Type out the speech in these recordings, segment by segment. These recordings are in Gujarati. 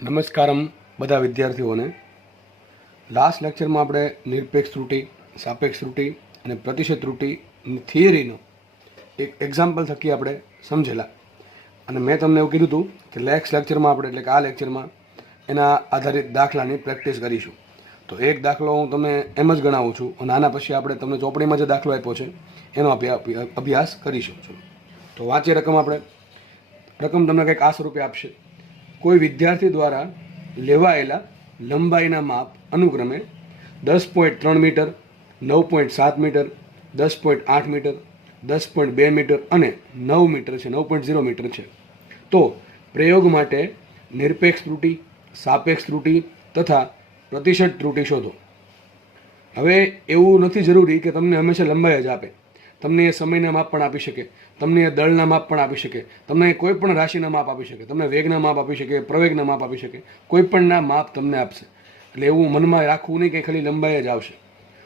નમસ્કારમ બધા વિદ્યાર્થીઓને. લાસ્ટ લેક્ચરમાં આપણે નિરપેક્ષ ત્રુટિ, સાપેક્ષ ત્રુટિ અને પ્રતિશત ત્રુટિની થિયરીનો એક એક્ઝામ્પલ થકી આપણે સમજેલા. અને મેં તમને એવું કીધું હતું કે નેક્સ્ટ લેક્ચરમાં આપણે એટલે કે આ લેક્ચરમાં એના આધારિત દાખલાની પ્રેક્ટિસ કરીશું. તો એક દાખલો હું તમને એમ જ ગણાવું છું અને આના પછી આપણે તમને ચોપડીમાં જે દાખલો આપ્યો છે એનો અભ્યાસ કરીશું. તો વાંચીએ રકમ તમને કંઈક આ સ્વરૂપે આપશે. કોઈ વિદ્યાર્થી દ્વારા લેવાયેલા લંબાઈના માપ અનુક્રમે 10.3 મીટર, 9.7 મીટર, 10.8 મીટર, 10.2 મીટર અને 9 મીટર છે, 9.0 મીટર છે. તો પ્રયોગ માટે નિરપેક્ષ ત્રુટિ, સાપેક્ષ ત્રુટિ તથા પ્રતિશત ત્રુટિ શોધો. હવે એવું નથી જરૂરી કે તમને હંમેશા લંબાઈ જ આપે. તમને એ સમયના માપ પણ આપી શકે, તમને એ દળના માપ પણ આપી શકે, તમને કોઈ પણ રાશિના માપ આપી શકે, તમને વેગના માપ આપી શકે, પ્રવેગના માપ આપી શકે, કોઈ પણના માપ તમને આપશે. એટલે એવું મનમાં રાખવું નહીં કે ખાલી લંબાઈ જ આવશે.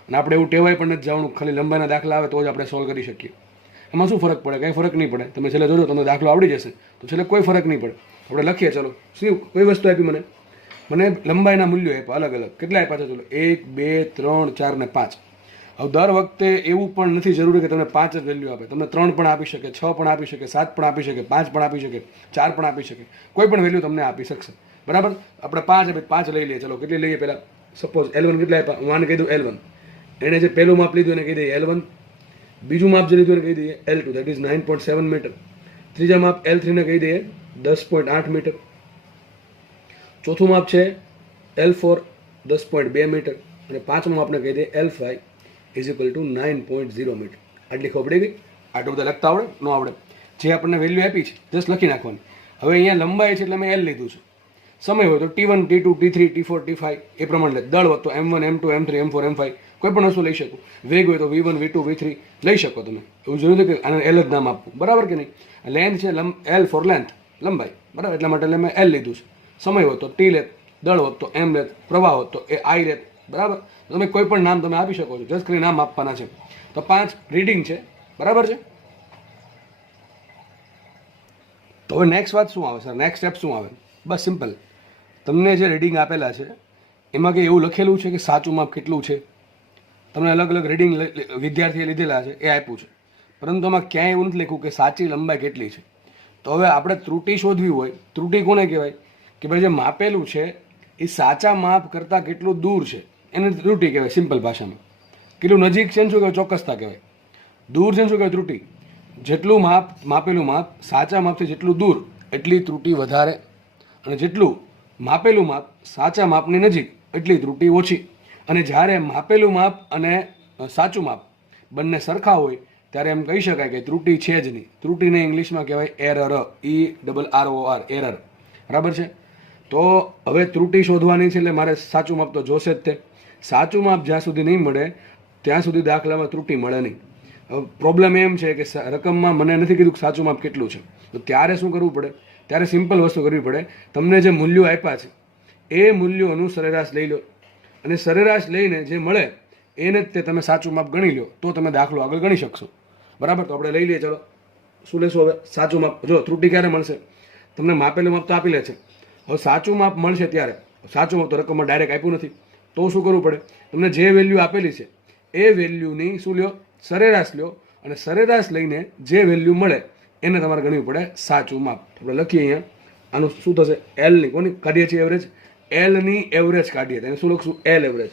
અને આપણે એવું ટેવાય પણ નથી જવાનું ખાલી લંબાઈના દાખલા આવે તો જ આપણે સોલ્વ કરી શકીએ. એમાં શું ફરક પડે? કંઈ ફરક નહીં પડે. તમે છેલ્લે જોજો તમને દાખલો આવડી જશે તો છેલ્લે કોઈ ફરક નહીં પડે. આપણે લખીએ. ચલો, શું કઈ વસ્તુ આપી મને લંબાઈના મૂલ્યો આપ્યા અલગ અલગ. કેટલા આપ્યા છે? ચલો, 1, 2, 3, 4 ને 5. હવે દર વખતે એવું પણ નથી જરૂરી કે તમને 5 જ વેલ્યુ આપે. તમને 3 પણ આપી શકે, 6 પણ આપી શકે, 7 પણ આપી શકે, 5 પણ આપી શકે, 4 પણ આપી શકે. કોઈ પણ વેલ્યુ તમને આપી શકશે. બરાબર? આપણે 5 લઈ લઈએ. ચલો, કેટલી લઈએ પહેલાં? સપોઝ L1 કેટલા આપ્યા? હું આને કહી દઉં L1. એણે જે પહેલું માપ લીધું એને કહી દઈએ L1. બીજું માપ જે લીધું એને કહી દઈએ L2, દેટ ઇઝ 9.7 મીટર. ત્રીજા માપ L3 ને કહી દઈએ 10.8 મીટર. ચોથું માપ છે L4, 10.2 મીટર. અને પાંચમું માપને કહી દઈએ L5 is equal two 9.0 metre. આટલી ખબર પડી ગઈ? આટલું બધા લખતા આવડે? ન આવડે? જે આપણને વેલ્યુ આપી છે જસ્ટ લખી નાખવાની. હવે અહીંયા લંબાઈ છે એટલે મેં L લીધું છે. સમય હોય તો T1, T2, T3, T4, T5 એ પ્રમાણે લે. દળ હોય તો M1, M2, M3, M4, M5 કોઈ પણ વસ્તુ લઈ શકો. વેગ હોય તો V1, V2, V3 લઈ શકો તમે. એવું જરૂર નથી કે આને L જ નામ આપવું. બરાબર કે નહીં? લેન્થ છે L ફોર લેન્થ, લંબાઈ. બરાબર? એટલા માટે મેં L લીધું છે. સમય હોય તો T લેત, દળ હોત તો M લેત, પ્રવાહ હોત તો એ I લેત. બરાબર? તમે કોઈ પણ નામ તમે આપી શકો છો. જસ્ટ કરી નામ આપવાના છે. તો 5 રીડિંગ છે. બરાબર છે? તો હવે નેક્સ્ટ વાત શું આવે સર? નેક્સ્ટ સ્ટેપ શું આવે? બસ સિમ્પલ. તમને જે રીડિંગ આપેલા છે એમાં કંઈ એવું લખેલું છે કે સાચું માપ કેટલું છે? તમને અલગ અલગ રીડિંગ વિદ્યાર્થીએ લીધેલા છે એ આપ્યું છે, પરંતુ આમાં ક્યાંય એવું નથી લખ્યું કે સાચી લંબાઈ કેટલી છે. તો હવે આપણે ત્રુટિ શોધવી હોય, ત્રુટિ કોને કહેવાય? કે ભાઈ જે માપેલું છે એ સાચા માપ કરતાં કેટલું દૂર છે એને ત્રુટિ કહેવાય. સિમ્પલ ભાષામાં કેટલું નજીક છે ને શું કહેવાય? ચોક્કસતા કહેવાય. દૂર છે ને શું કહેવાય? ત્રુટિ. જેટલું માપેલું માપ સાચા માપથી જેટલું દૂર એટલી ત્રુટિ વધારે, અને જેટલું માપેલું માપ સાચા માપની નજીક એટલી ત્રુટિ ઓછી. અને જ્યારે માપેલું માપ અને સાચું માપ બંને સરખા હોય ત્યારે એમ કહી શકાય કે ત્રુટિ છે જ નહીં. ત્રુટિને ઇંગ્લિશમાં કહેવાય એરર, ERROR, એરર. બરાબર છે? તો હવે ત્રુટિ શોધવાની છે એટલે મારે સાચું માપ તો જોશે જ તે. સાચું માપ જ્યાં સુધી નહીં મળે ત્યાં સુધી દાખલામાં ત્રુટિ મળે નહીં. હવે પ્રોબ્લેમ એમ છે કે રકમમાં મને નથી કીધું કે સાચું માપ કેટલું છે. તો ત્યારે શું કરવું પડે? ત્યારે સિમ્પલ વસ્તુ કરવી પડે. તમને જે મૂલ્યો આપ્યા છે એ મૂલ્યોનું સરેરાશ લઈ લો, અને સરેરાશ લઈને જે મળે એને જ તે તમે સાચું માપ ગણી લો તો તમે દાખલો આગળ ગણી શકશો. બરાબર? તો આપણે લઈ લઈએ. ચલો, શું લેશું હવે? સાચું માપ. જો ત્રુટિ ક્યારે મળશે? તમને માપેલું માપ તો આપી લે છે. હવે સાચું માપ મળશે ત્યારે, સાચું માપ તો રકમમાં ડાયરેક્ટ આપ્યું નથી, તો શું કરવું પડે? તમને જે વેલ્યુ આપેલી છે એ વેલ્યુની શું લ્યો? સરેરાશ લ્યો, અને સરેરાશ લઈને જે વેલ્યુ મળે એને તમારે ગણવું પડે સાચું માપ. આપણે લખીએ અહીંયા. આનું શું થશે? Lની કોની કાઢીએ છીએ? એવરેજ. Lની એવરેજ કાઢીએ તેને શું લખશું? L average.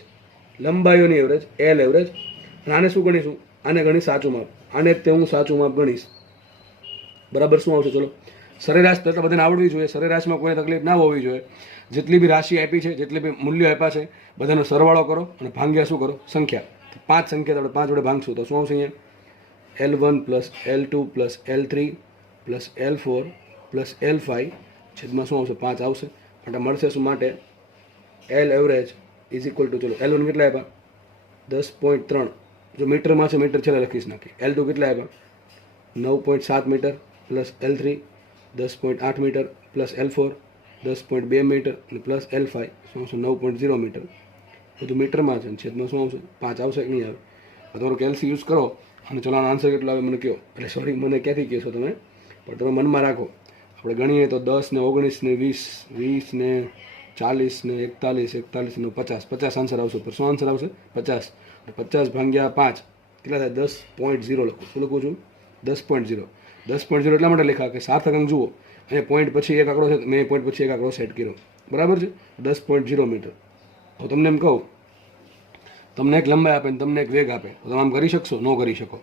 લંબાઈઓની એવરેજ L એવરેજ. અને આને શું ગણીશું? આને ગણી સાચું માપ. આને તે હું સાચું માપ ગણીશ. બરાબર? શું આવશે? ચલો, સરેરાશ તો બધાને આવડવી જોઈએ. સરેરાશમાં કોઈ તકલીફ ના હોવી જોઈએ. જેટલી બી રાશિ આપી છે, જેટલી બી મૂલ્યો આપ્યા છે બધાનો સરવાળો કરો અને ભાંગ્યા શું કરો? સંખ્યા. 5 સંખ્યા આપણે 5 વડે ભાંગશું તો શું આવશે? અહીંયા L1 plus L2 plus L3 plus L4 plus L5 છેદમાં શું આવશે? 5 આવશે. માટે મળશે શું? માટે L average is equal to, ચલો, L1 કેટલા આપ્યા? 10.3. જો મીટરમાં છે મીટર છેલ્લે લખીશ નાખી. L2 કેટલા આપ્યા? 9.7 metre plus L3 10.8 metre plus L4 10.2 metre અને પ્લસ L5 શું આવશે? 9.0 મીટર. બધું મીટરમાં છે. છેદમાં શું આવશે? 5 આવશે કે નહીં આવે? તમારો કેલ્સી યુઝ કરો અને ચલો આનો આન્સર કેટલો આવે મને કહો. એટલે સોરી, મને ક્યાંથી કહેશો તમે, પણ તમે મનમાં રાખો. આપણે ગણીએ તો 10 ને 19 ને 20, 20 ને 40 ને 41, 41 ને 50, 50 આન્સર આવશે. પર શું આન્સર આવશે? 50. 50 ભાગ્યા 5 કેટલા થાય? 10.0 લખું. શું લખું છું? 10.0. 10.0 એટલા માટે લખ્યા કે સાર્થક અંક જુઓ, અહીંયા પોઈન્ટ પછી એક આંકડો છે, મેં પોઈન્ટ પછી એક આંકડો સેટ કર્યો, બરાબર છે? 10.0 મીટર. તો તમને એમ કહું, તમને એક લંબાઈ આપે ને તમને એક વેગ આપે, તો તમે આમ કરી શકશો? ન કરી શકો.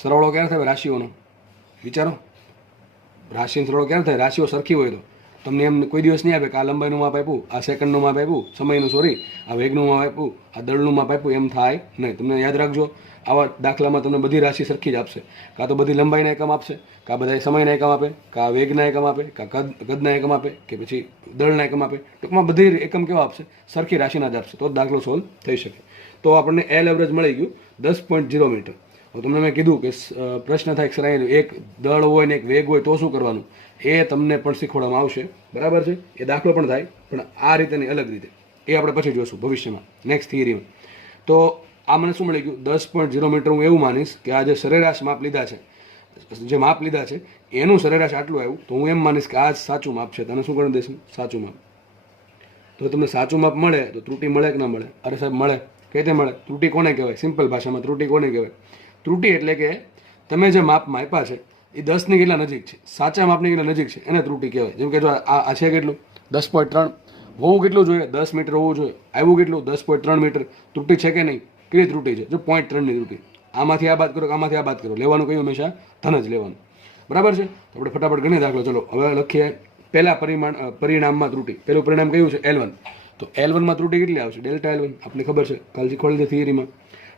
સરવાળો ક્યારે થાય રાશિઓનો? વિચારો, રાશિનો સરવાળો ક્યારે થાય? રાશિઓ સરખી હોય તો તમને એમ કોઈ દિવસ નહીં આપે કે આ લંબાઈનું માપ આપ્યું, આ સેકન્ડનું માપ આપ્યું, સમયનું સોરી આ વેગનું માપ આપ્યું, આ દળનું માપ આપ્યું, એમ થાય નહીં. તમને યાદ રાખજો, આવા દાખલામાં તમને બધી રાશિ સરખી જ આપશે. કાં તો બધી લંબાઈના એકમ આપશે, કાં બધા સમયના એકમ આપે, કાં વેગના એકમ આપે, કાં કદના એકમ આપે, કે પછી દળના એકમ આપે. ટૂંકમાં બધી એકમ કેવા આપશે? સરખી રાશિના જ આપશે, તો જ દાખલો સોલ્વ થઈ શકે. તો આપણને એલ એવરેજ મળી ગયું 10.0 મીટર. તમને મેં કીધું કે પ્રશ્ન થાય સર એક દળ હોય ને એક વેગ હોય તો શું કરવાનું, એ તમને પણ શીખવાડવામાં આવશે, બરાબર છે? એ દાખલો પણ થાય, પણ આ રીતે નહીં, અલગ રીતે. એ આપણે પછી જોઈશું ભવિષ્યમાં, નેક્સ્ટ થિયરીમાં. તો આ મને શું મળી ગયું? 10.0 મીટર. હું એવું માનીશ કે આ જે સરેરાશ માપ લીધા છે, જે માપ લીધા છે એનું સરેરાશ આટલું આવ્યું, તો હું એમ માનીશ કે આ જ સાચું માપ છે. તને શું ગણી દઈશું? સાચું માપ. તો તમને સાચું માપ મળે તો ત્રુટિ મળે કે ના મળે? અરે સાહેબ મળે. કઈ રીતે મળે? ત્રુટિ કોને કહેવાય? સિમ્પલ ભાષામાં ત્રુટિ કોને કહેવાય? ત્રુટિ એટલે કે તમે જે માપમાં આપ્યા છે એ 10ની કેટલા નજીક છે, સાચા માપની કેટલા નજીક છે, એને ત્રુટિ કહેવાય. જેમ કે જો આ છે કેટલું? 10.3. હોવું કેટલું જોઈએ? 10 મીટર હોવું જોઈએ. આવ્યું કેટલું? 10.3 મીટર. ત્રુટિ છે કે નહીં? કેટલી ત્રુટિ છે? જો 0.3ની ત્રુટિ. આમાંથી આ બાદ કરો, આમાંથી આ બાદ કરો. લેવાનું કયું? હંમેશા ધન જ લેવાનું, બરાબર છે? તો આપણે ફટાફટ ગણીએ દાખલો. ચલો હવે લખીએ પહેલા પરિણામમાં ત્રુટિ. પહેલું પરિણામ કયું છે? L1. તો L1માં ત્રુટિ કેટલી આવશે? Delta L1. આપણે ખબર છે, કાલ શીખવાડી દે થિયરીમાં.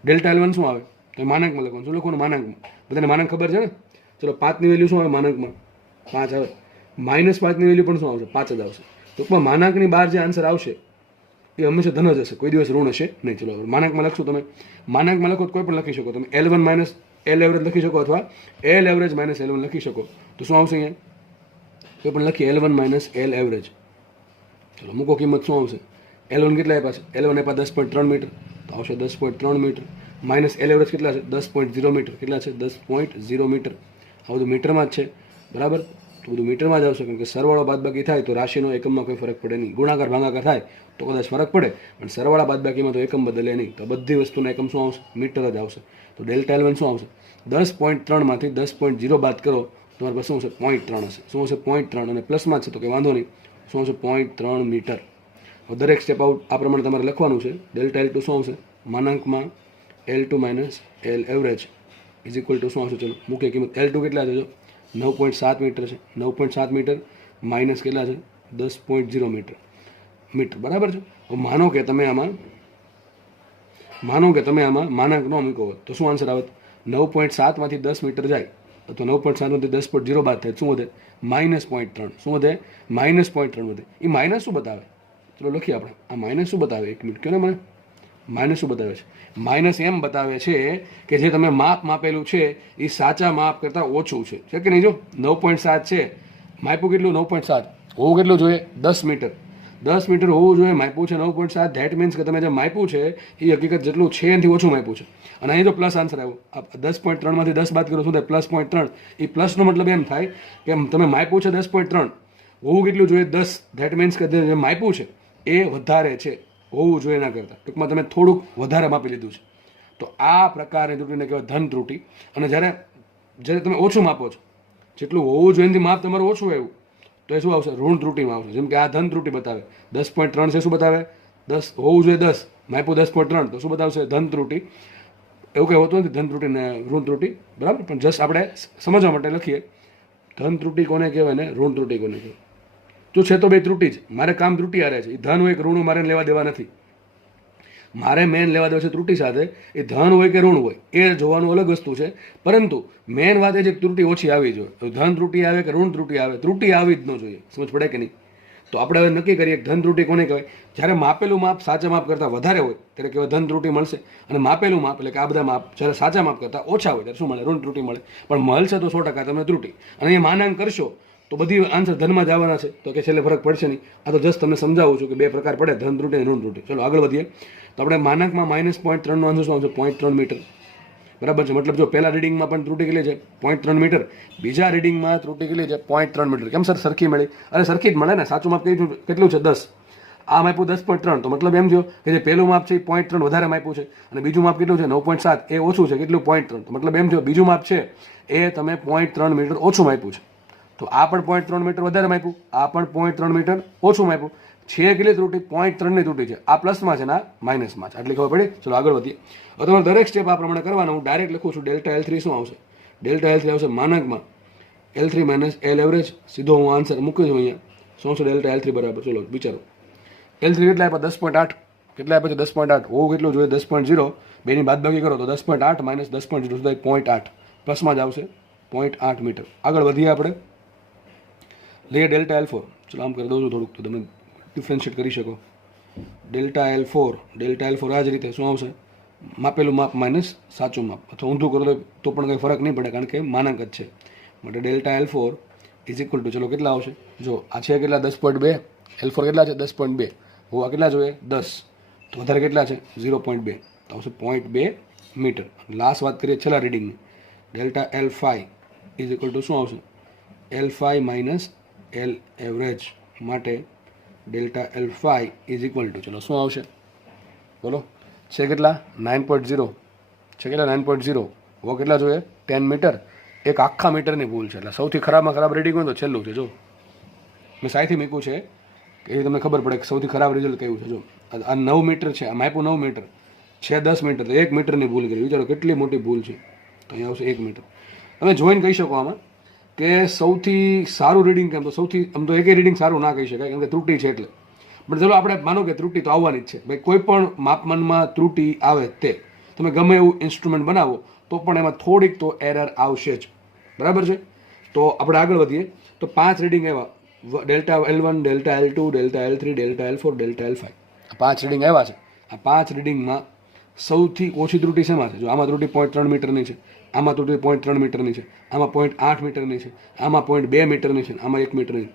ડેલ્ટા L1 શું આવે? તો માનાંકમાં લખવાનું. શું લખવાનું? માનાંકમાં. બધાને માનાંક ખબર છે ને? ચલો 5ની વેલ્યુ શું આવે માનાંકમાં? 5 આવે. -5ની વેલ્યુ પણ શું આવશે? 5 જ આવશે. ટૂંકમાં માનાંકની બહાર જે આન્સર આવશે એ હંમેશા ધન જ હશે, કોઈ દિવસ ઋણ હશે નહીં. ચલો માનાંકમાં લખશું. તમે માનાંકમાં લખો તો કોઈ પણ લખી શકો. તમે L1 માઇનસ L એવરેજ લખી શકો, અથવા L એવરેજ માઇનસ L1 લખી શકો. તો શું આવશે અહીંયા? કોઈ પણ લખીએ L1 માઇનસ L એવરેજ. ચલો મૂકો કિંમત. શું આવશે? L1 કેટલા આપ્યા છે? L1 આપ્યા 10.3 મીટર, તો આવશે 10.3 મીટર. માઇનસ L એવરેજ કેટલા છે? 10.0 મીટર. કેટલા છે? 10.0 મીટર. આ બધું મીટરમાં જ છે, બરાબર? તો બધું મીટરમાં જ આવશે, કારણ કે સરવાળો બાદબાકી થાય તો રાશિનો એકમમાં કોઈ ફરક પડે નહીં. ગુણાકાર ભાગાકાર થાય તો કદાચ ફરક પડે, પણ સરવાળા બાદબાકીમાં તો એકમ બદલે નહીં. તો બધી વસ્તુના એકમ શું આવશે? મીટર જ આવશે. તો ડેલ્ટા L1 શું આવશે? 10.3 માંથી 10.0 બાદ કરો, તમારી પાસે શું હશે? 0.3 હશે. શું હશે? 0.3. અને પ્લસમાં જ છે તો કે વાંધો નહીં. શું હશે? 0.3 મીટર. દરેક સ્ટેપ આઉટ આ પ્રમાણે તમારે લખવાનું છે. ડેલ્ટા L2 શું આવશે? માનાંકમાં L2 minus L average is equal to શું આવશે? ચલો મૂકીએ કિંમત. L2 કેટલા છે? જો 9.7 મીટર છે. 9.7 મીટર માઇનસ કેટલા છે? 10.0 મીટર. બરાબર છે? હવે માનો કે તમે આમાં માનાંક ન મૂકો હોત તો શું આન્સર આવે? 9.7 માંથી 10 મીટર જાય તો 9.7 માંથી 10.0 બાદ થાય. શું વધે? -0.3. શું વધે? -0.3 વધે. એ માઇનસ શું બતાવે? ચલો લખીએ આપણે. આ માઇનસ શું બતાવે? એક મિનિટ કહો ને મને. માઇનસ શું બતાવે છે? માઇનસ એમ બતાવે છે કે જે તમે માપેલું છે એ સાચા માપ કરતાં ઓછું છે કે નહીં? જો 9.7 છે, માપ્યું કેટલું? 9.7. હોવું કેટલું જોઈએ? 10 મીટર. 10 મીટર હોવું જોઈએ, માપ્યું છે 9.7. ધેટ મીન્સ કે તમે જે માપ્યું છે એ હકીકત જેટલું છે એનાથી ઓછું માપ્યું છે. અને અહીં જો પ્લસ આન્સર આવ્યો, 10.3 માંથી 10 બાદ કરો શું થાય? +0.3. એ પ્લસનો મતલબ એમ થાય કે તમે માપ્યું છે 10.3, હોવું કેટલું જોઈએ? 10. ધેટ મીન્સ કે જે માપ્યું છે એ વધારે છે હોવું જોઈએ એના કરતાં. ટૂંકમાં તમે થોડુંક વધારે માપી લીધું છે. તો આ પ્રકારની ત્રુટિને કહેવાય ધન ત્રુટિ. અને જ્યારે તમે ઓછું માપો છો, જેટલું હોવું જોઈએ એનાથી માપ તમારું ઓછું આવ્યું, તો એ શું આવશે? ઋણ ત્રુટિમાં આવશે. જેમ કે આ ધન ત્રુટિ બતાવે 10.3 છે. શું બતાવે? 10 હોવું જોઈએ 10, માપ્યું 10.3, તો શું બતાવશે? ધન ત્રુટિ. એવું કંઈ હોતું નથી ધન ત્રુટિ ને ઋણ ત્રુટિ, બરાબર? પણ જસ્ટ આપણે સમજવા માટે લખીએ. ધન ત્રુટિ કોને કહેવાય ને ઋણ ત્રુટિ કોને કહેવાય? જો છે તો બે ત્રુટિ જ. મારે કામ ત્રુટિ હારે છે. એ ધન હોય કે ઋણ મારે લેવા દેવા નથી. મારે મેન લેવા દેવા છે ત્રુટિ સાથે. એ ધન હોય કે ઋણ હોય એ જોવાનું અલગ વસ્તુ છે. પરંતુ મેન વાત એ છે કે ત્રુટિ ઓછી આવી જોઈએ. ધન ત્રુટિ આવે કે ઋણ ત્રુટિ આવે, ત્રુટિ આવી જ ન જોઈએ. સમજ પડે કે નહીં? તો આપણે હવે નક્કી કરીએ કે ધન ત્રુટિ કોને કહેવાય? જ્યારે માપેલું માપ સાચા માપ કરતાં વધારે હોય ત્યારે કહેવાય ધન ત્રુટિ મળશે. અને માપેલું માપ એટલે કે આ બધા માપ જ્યારે સાચા માપ કરતાં ઓછા હોય ત્યારે શું મળે? ઋણ ત્રુટિ મળે. પણ મળશે તો 100% તમને ત્રુટિ. અને એ માનાંક કરશો તો બધી આન્સર ધનમાં જ આવવાના છે, તો કે છેલ્લે ફરક પડશે નહીં. આ તો જસ્ટ તમને સમજાવું છું કે બે પ્રકાર પડે, ધન ત્રુટિ અને ઋણ ત્રુટિ. ચલો આગળ વધીએ. તો આપણે માનાંકમાં -0.3 નો આન્સર શું આવશે? 0.3 મીટર. બરાબર છે. મતલબ જો પહેલા રીડિંગમાં પણ ત્રુટી કેટલી છે 0.3 મીટર, બીજા રીડિંગમાં ત્રુટી કેટલી છે 0.3 મીટર. કેમ સર સરખી મળી? અરે સરખી જ મળે ને, સાચું માપ કેટલું છે 10, આ માપ્યું 10.3, તો મતલબ એમ થયો કે જે પહેલું માપ છે એ 0.3 વધારે માપ્યું છે અને બીજું માપ કેટલું છે 9.7, એ ઓછું છે કેટલું 0.3, તો મતલબ એમ થયો બીજું માપ છે એ તમે 0.3 મીટર ઓછું માપ્યું છે. તો આ પણ 0.3 મીટર વધારે માપ્યું, આ પણ 0.3 મીટર ઓછું માપ્યું. છે કેટલી ત્રુટી? 0.3 ની ત્રુટી છે. આ પ્લસમાં છે ને આ માઇનસમાં છે. આટલી ખબર પડી? ચલો આગળ વધીએ. હવે તમારે દરેક સ્ટેપ આ પ્રમાણે કરવાના. હું ડાયરેક્ટ લખું છું. ડેલ્ટા L3 શું આવશે? ડેલ્ટા L3 આવશે માનકમાં L3 માઇનસ L એવરેજ. સીધો હું આન્સર મૂકી છું અહીંયા. શું આવશે ડેલ્ટા L3 બરાબર? ચલો વિચારો. L3 કેટલા આપ્યા? 10.8. કેટલા આપ્યા છે? 10.8. હોવું કેટલું જોઈએ? 10.0. બેની બાદબાકી કરો તો 10.8 માઇનસ 10.0 સુધી 0.8, પ્લસમાં જ આવશે 0.8 મીટર. આગળ વધીએ આપણે. લઈએ ડેલ્ટા L4. ચલો આમ કરી દઉં છું થોડુંક તો તમે ડિફરન્શિએટ કરી શકો. ડેલ્ટા L4 આ જ રીતે શું આવશે? માપેલું માપ માઇનસ સાચું માપ, અથવા ઊંધું કરો તો પણ કંઈ ફરક નહીં પડે કારણ કે માનક જ છે. માટે delta L4 is equal to, ચલો કેટલા આવશે? જો આ છે કેટલા? 10.2. L4 કેટલા છે? 10.2. હોવા કેટલા જોઈએ? 10. તો વધારે કેટલા છે? 0.2. તો આવશે 0.2 મીટર. લાસ્ટ વાત કરીએ છેલ્લા રીડિંગની. Delta L5 is equal to શું આવશે? L5 minus L average. માટે delta L5 is equal to, ચલો શું આવશે? બોલો. છે કેટલા? 9.0. છે કેટલા? 9.0. હવે કેટલા જોઈએ? 10 મીટર. એક આખા મીટરની ભૂલ છે. એટલે સૌથી ખરાબમાં ખરાબ રીડિંગ હોય તો છેલ્લું છે. જો મેં સાયથી મૂક્યું છે કે એ તમને ખબર પડે કે સૌથી ખરાબ રિઝલ્ટ કયું છે. જો આ 9 મીટર છે, આ માપ્યું 9 મીટર છે, 10 મીટર, તો 1 મીટરની ભૂલ કરી. વિચારો કેટલી મોટી ભૂલ છે. તો અહીંયા આવશે 1 મીટર. તમે જોઈને કહી શકો આમાં કે સૌથી સારું રીડિંગ કેમ? તો સૌથી આમ તો એકેય રીડિંગ સારું ના કહી શકાય કેમ કે ત્રુટી છે એટલે. પણ ચલો આપણે માનો કે ત્રુટી તો આવવાની જ છે. ભાઈ કોઈ પણ માપનમાં ત્રુટી આવે તે તમે ગમે એવું ઇન્સ્ટ્રુમેન્ટ બનાવો તો પણ એમાં થોડીક તો એરર આવશે જ. બરાબર છે? તો આપણે આગળ વધીએ. તો 5 રીડિંગ આવ્યા. Delta L1, delta L2, delta L3, delta L4, delta L5. આ 5 રીડિંગ આવ્યા છે. આ 5 રીડિંગમાં સૌથી ઓછી ત્રુટી શેમાં છે? જો આમાં ત્રુટી 0.3 મીટરની છે, આમાં ત્રુટી 0.3 મીટરની છે, આમાં 0.8 મીટરની છે, આમાં 0.2 મીટરની છે, આમાં 1 મીટરની.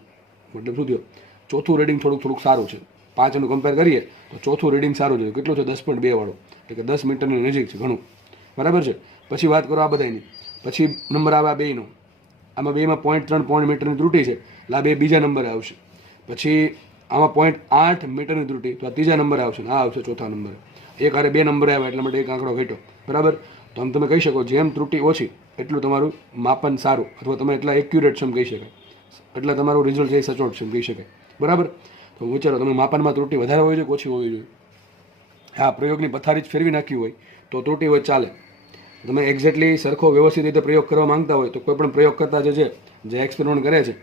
મતલબ શું થયો? ચોથું રીડિંગ થોડુંક સારું છે. 5 નું કમ્પેર કરીએ તો ચોથું રીડિંગ સારું છે. કેટલું છે? 10.2 વાળું, એટલે કે 10 મીટરની નજીક છે ઘણું. બરાબર છે? પછી વાત કરો આ બધાની. પછી નંબર આવે આ બેનો. આમાં બેમાં 0.3 મીટરની ત્રુટી છે, એટલે આ બે બીજા નંબરે આવશે. પછી આમાં 0.8 મીટરની ત્રુટી, તો આ ત્રીજા નંબરે આવશે, આ આવશે ચોથા નંબરે. એક હારે 2 નંબરે આવ્યા એટલા માટે એક આંકડો ઘટ્યો. બરાબર? તો આમ તમે કહી શકો જેમ ત્રુટી ઓછી એટલું તમારું માપન સારું, અથવા તમે એટલા એક્યુરેટ છે એમ કહી શકાય, એટલે તમારું રિઝલ્ટ છે સચોટ છે એમ કહી શકાય. બરાબર? તો વિચારો તમે માપનમાં ત્રુટી વધારે હોવી જોઈએ કે ઓછી હોવી જોઈએ? હા, પ્રયોગની પથારી જ ફેરવી નાખી હોય તો ત્રુટી હોય ચાલે. તમે એક્ઝેક્ટલી સરખો વ્યવસ્થિત રીતે પ્રયોગ કરવા માંગતા હોય તો કોઈ પણ પ્રયોગ કરતા જે એક્સપેરિમેન્ટ કરે છે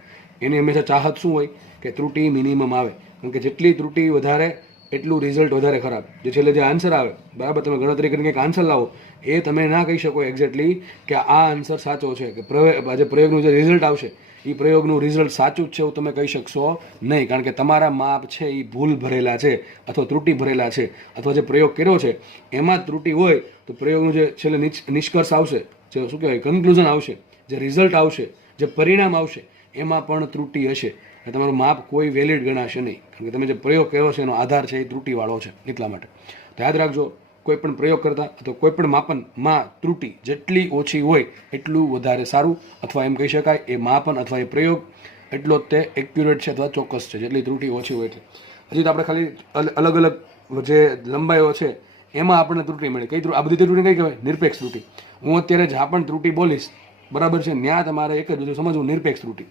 એની હંમેશા ચાહત શું હોય કે ત્રુટી મિનિમમ આવે. કારણ કે જેટલી ત્રુટી વધારે એટલું રિઝલ્ટ વધારે ખરાબ. જે છેલ્લે જે આન્સર આવે, બરાબર, તમે ગણતરી કરીને કંઈક આન્સર લાવો, એ તમે ના કહી શકો એક્ઝેક્ટલી કે આ આન્સર સાચો છે, કે જે પ્રયોગનું જે રિઝલ્ટ આવશે એ પ્રયોગનું રિઝલ્ટ સાચું જ છે એવું તમે કહી શકશો નહીં. કારણ કે તમારા માપ છે એ ભૂલ ભરેલા છે અથવા ત્રુટી ભરેલા છે, અથવા જે પ્રયોગ કર્યો છે એમાં ત્રુટી હોય તો પ્રયોગનું જે છેલ્લે નિષ્કર્ષ આવશે, જે શું કહેવાય કન્ક્લુઝન આવશે, જે રિઝલ્ટ આવશે, જે પરિણામ આવશે, એમાં પણ ત્રુટી હશે. તમારું માપ કોઈ વેલિડ ગણાશે નહીં. કારણ કે તમે જે પ્રયોગ કર્યો છે એનો આધાર છે એ ત્રુટીવાળો છે. એટલા માટે તો યાદ રાખજો, કોઈ પણ પ્રયોગ કરતા અથવા કોઈ પણ માપનમાં ત્રુટી જેટલી ઓછી હોય એટલું વધારે સારું, અથવા એમ કહી શકાય એ માપન અથવા એ પ્રયોગ એટલો જ તે એક્યુરેટ છે અથવા ચોક્કસ છે, જેટલી ત્રુટી ઓછી હોય એટલે. હજી તો આપણે ખાલી અલગ અલગ જે લંબાઈઓ છે એમાં આપણને ત્રુટી મળે. કઈ આ બધી ત્રુટી કઈ કહેવાય? નિરપેક્ષ ત્રુટી. હું અત્યારે જ્યાં પણ ત્રુટી બોલીશ, બરાબર છે, ત્યાં તમારે એક જ બધું સમજવું, નિરપેક્ષ ત્રુટી.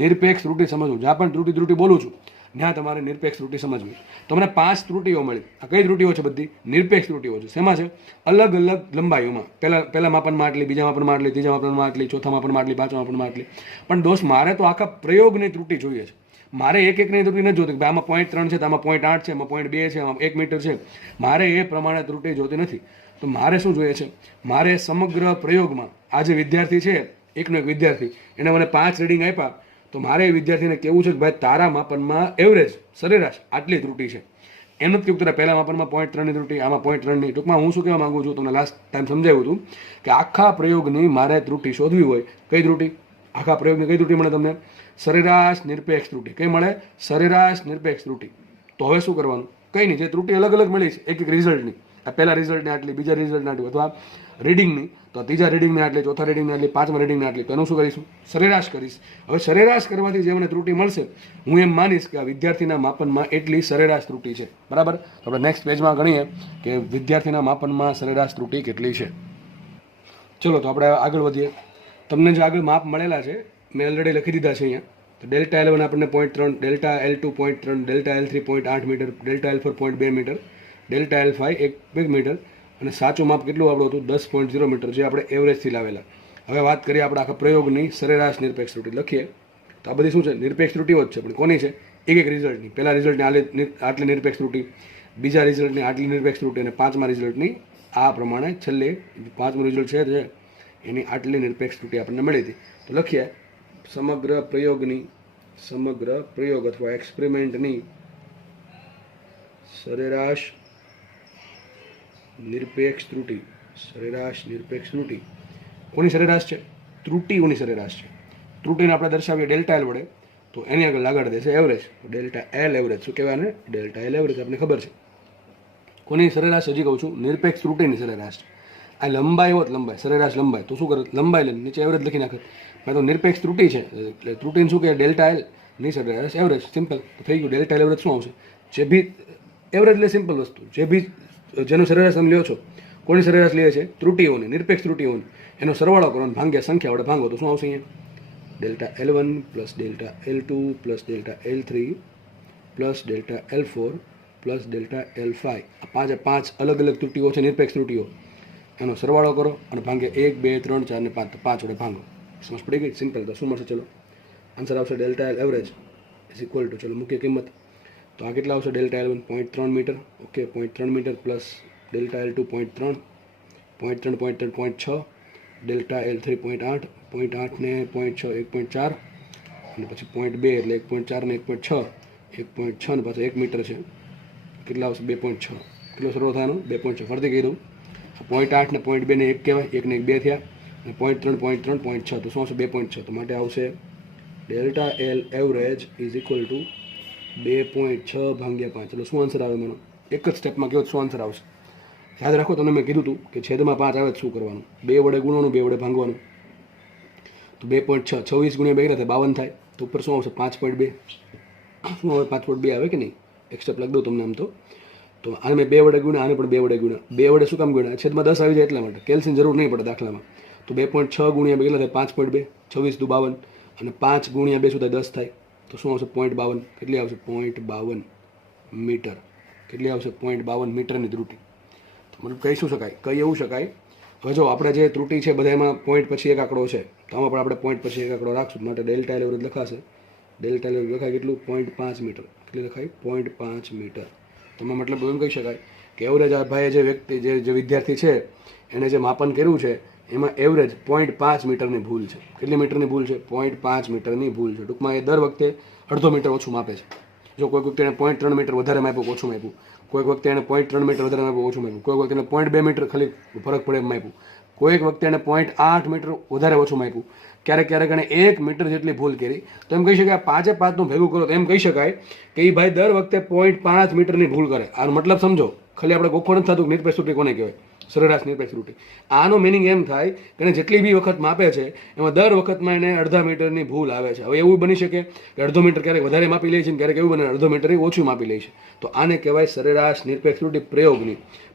નિરપેક્ષ ત્રુટી સમજવું. જ્યાં પણ ત્રુટી બોલું છું ત્યાં તમારે નિરપેક્ષ ત્રુટી સમજવી. તો મને 5 ત્રુટીઓ મળી. આ કઈ ત્રુટીઓ છે? બધી નિરપેક્ષ ત્રુટીઓ છે. શેમાં છે? અલગ અલગ લંબાઈઓમાં. પહેલા માપનમાં આટલી, બીજા માપનમાં આટલી, ત્રીજા માપનમાં આટલી, ચોથા માપનમાં આટલી, પાંચમા માપનમાં આટલી. પણ દોસ્ત મારે તો આખા પ્રયોગની ત્રુટી જોઈએ છે. મારે એકની ત્રુટી નથી જોતી. આમાં 0.3 છે, આમાં 0.8 છે, આમાં 0.2 છે, આમાં 1 મીટર છે. મારે એ પ્રમાણે ત્રુટી જોતી નથી. તો મારે શું જોઈએ છે? મારે સમગ્ર પ્રયોગમાં આ જે વિદ્યાર્થી છે, એકનો એક વિદ્યાર્થી, એને મને 5 રીડિંગ આપ્યા, તો મારે એ વિદ્યાર્થીને કહેવું છે કે ભાઈ તારા માપનમાં એવરેજ સરેરાશ આટલી ત્રુટી છે. એમ નથી કહ્યું પહેલા માપનમાં 0.3ની ત્રુટી, આમાં 0.3ની. ટૂંકમાં હું શું કહેવા માંગુ છું, તમને લાસ્ટ ટાઈમ સમજાવ્યું હતું કે આખા પ્રયોગની મારે ત્રુટી શોધવી હોય. કઈ ત્રુટી? આખા પ્રયોગની કઈ ત્રુટી મળે તમને? સરેરાશ નિરપેક્ષ ત્રુટી. કઈ મળે? સરેરાશ નિરપેક્ષ ત્રુટી. તો હવે શું કરવાનું? કંઈ નહીં, જે ત્રુટી અલગ અલગ મળી છે એક એક રિઝલ્ટની, આ પહેલા રિઝલ્ટને આટલી, બીજા રિઝલ્ટને આટલી, અથવા રીડિંગની તો ત્રીજા રીડિંગને આટલી, ચોથા રીડિંગને આટલી, પાંચમા રીડિંગને આટલી. તો એનું શું કરીશું? સરેરાશ કરીશ. હવે સરેરાશ કરવાથી જે મને ત્રુટિ મળશે, હું એમ માનીશ કે આ વિદ્યાર્થીના માપનમાં એટલી સરેરાશ ત્રુટિ છે. બરાબર? તો આપણે નેક્સ્ટ પેજમાં ગણીએ કે વિદ્યાર્થીના માપનમાં સરેરાશ ત્રુટિ કેટલી છે. ચલો તો આપણે આગળ વધીએ. તમને જે આગળ માપ મળેલા છે મેં ઓલરેડી લખી દીધા છે અહીંયા. તો ડેલ્ટા L1 આપણને 0.3, delta L2 0.3, delta L3 0.8 metre, delta L4 0.2 metre, delta L5 1 metre, અને સાચું માપ કેટલું આપણું હતું? 10.0 મીટર, જે આપણે એવરેજથી લાવેલા. હવે વાત કરીએ આપણે આખા પ્રયોગની સરેરાશ નિરપેક્ષ ત્રુટિ. લખીએ તો આ બધી શું છે? નિરપેક્ષ ત્રુટિઓ જ છે, પણ કોની છે? એક એક રિઝલ્ટની. પહેલા રિઝલ્ટની આટલી નિરપેક્ષ ત્રુટિ, બીજા રિઝલ્ટની આટલી નિરપેક્ષ ત્રુટિ, અને પાંચમા રિઝલ્ટની આ પ્રમાણે છેલ્લે પાંચમું રિઝલ્ટ છે એની આટલી નિરપેક્ષ ત્રુટિ આપણને મળી હતી. તો લખીએ સમગ્ર પ્રયોગ અથવા એક્સપેરિમેન્ટની સરેરાશ નિરપેક્ષ ત્રુટિ. સરેરાશ નિરપેક્ષ ત્રુટિ કોની સરેરાશ છે? ત્રુટિઓની સરેરાશ છે. ત્રુટિને આપણે દર્શાવીએ ડેલ્ટા L વડે, તો એની આગળ લાગાડ દેશે એવરેજ. Delta L average. શું કહેવાય ને? Delta L average. આપણને ખબર છે કોની સરેરાશ? હજી કહું છું, નિરપેક્ષ ત્રુટિની સરેરાશ. આ લંબાઈ હોત, લંબાઈ, સરેરાશ લંબાઈ, તો શું કરે? લંબાઈ લઈને નીચે એવરેજ લખી નાખે. મેં તો નિરપેક્ષ ત્રુટિ છે એટલે ત્રુટિને શું કહે? ડેલ્ટા L ની સરેરાશ એવરેજ. સિમ્પલ થઈ ગયું. ડેલ્ટા L એવરેજ શું આવશે? જે બી એવરેજ લે, સિમ્પલ વસ્તુ, જે બી જેનું સરેરાશ તમે લ્યો છો, કોની સરેરાશ લે છે? ત્રુટિઓની, નિરપેક્ષ ત્રુટિઓની. એનો સરવાળો કરો અને ભાગ્યા સંખ્યા વડે ભાંગો તો શું આવશે? અહીંયા delta L1 plus delta L2 plus delta L3 plus delta L4 plus delta L5. આ પાંચ અલગ અલગ ત્રુટિઓ છે, નિરપેક્ષ ત્રુટિઓ. એનો સરવાળો કરો અને ભાંગે 1, 2, 3, 4 ને 5, તો 5 વડે ભાંગો. સમજ પડી ગઈ? સિમ્પલ. તો શું મળશે? ચલો આન્સર આવશે delta L average is equal to, ચલો મૂકીએ કિંમત. તો આ કેટલા આવશે? Delta L1 0.3 metre, okay, 0.3 metre, plus delta L2 0.3, 0.3, delta L3 0.8, 0.8 ને 0.6 1.4, અને પછી 0.2 એટલે 1.4 ને 1.6, 1.6 ને પાછું 1 મીટર છે. કેટલા આવશે? 2.6. કેટલો સરવાળો થાય એનો? 2.6. ફરીથી કહી દઉં, 0.8 ને 0.2 ને 1 કહેવાય, 1 ને 1 2 થયા, અને 0.3 0.6, તો શું આવશે? 2.6. તો માટે આવશે delta L average is equal two 2.6 ભાગ્યા 5. ચલો શું આન્સર આવે? મને એક જ સ્ટેપમાં કહો શું આન્સર આવશે. યાદ રાખો, તમને મેં કીધું હતું કે છેદમાં 5 આવે શું કરવાનું? 2 વડે ગુણવાનું, 2 વડે ભાંગવાનું. તો 2.6, 26 ગુણ્યા 2 થાય 52 થાય. તો ઉપર શું આવશે? 5.2. શું આવે? 5.2 આવે કે નહીં? એક સ્ટેપ લખી દઉં તમને આમ તો આને મેં 2 વડે ગુણ્યા, આને પણ 2 વડે ગુણ્યા. 2 વડે શું કામ ગુણ્યા? છેદમાં 10 આવી જાય એટલા માટે. કેલ્સીની જરૂર નહીં પડે દાખલામાં. તો 2.6 ગુણ્યા 2 કેટલા થાય? 5.2. 26 દુ 52, અને 5 ગુણ્યા 2 શું થાય? 10 થાય. તો શું આવશે? 0.52. કેટલી આવશે? 0.52 મીટર. કેટલી આવશે? 0.52 મીટરની ત્રુટિ. તો મતલબ કહી શું શકાય? કહી એવું શકાય, હવે જો આપણે જે ત્રુટિ છે બધા એમાં પોઈન્ટ પછી એક આંકડો છે, તો આમાં પણ આપણે પોઈન્ટ પછી એક આંકડો રાખશું. માટે ડેલ્ટા L એવરેજ લખાશે. ડેલ્ટા L એવરેજ લખાય કેટલું? 0.5 મીટર. કેટલી લખાય? 0.5 મીટર. તમે મતલબ એમ કહી શકાય કે એવરેજ આ ભાઈએ જે વ્યક્તિ જે વિદ્યાર્થી છે એણે જે માપન કર્યું છે એમાં એવરેજ 0.5 મીટરની ભૂલ છે. કેટલી મીટરની ભૂલ છે? 0.5 મીટરની ભૂલ છે. ટૂંકમાં એ દર વખતે અડધો મીટર ઓછું માપે છે. જો કોઈ વખતે એને 0.3 મીટર વધારે માપ્યું, ઓછું માપ્યું, કોઈક વખતે એને 0.3 મીટર વધારે માપ્યું, ઓછું માપ્યું, કોઈક વખતે એને 0.2 મીટર ખાલી ફરક પડે એમ માપ્યું, કોઈક વખતે એને 0.8 મીટર વધારે ઓછું માપ્યું, ક્યારેક એને 1 મીટર જેટલી ભૂલ કરી. તો એમ કહી શકાય 5-5નું ભેગું કરો તો એમ કહી શકાય કે એ ભાઈ દર વખતે 0.5 મીટરની ભૂલ કરે. આનો મતલબ સમજો. ખાલી આપણે ગોખો નથી થતું નિરપેક્ષ ત્રુટિ કોને કહેવાય? સરેરાશ નિરપેક્ષ ત્રુટિ. આનો મિનિંગ એમ થાય કે એને જેટલી બી વખત માપે છે એમાં દર વખતમાં એને અડધા મીટરની ભૂલ આવે છે. હવે એવું બની શકે કે અડધો મીટર ક્યારેક વધારે માપી લે છે, ક્યારેક એવું બને અડધો મીટર ઓછું માપી લે છે. તો આને કહેવાય સરેરાશ નિરપેક્ષ ત્રુટિ.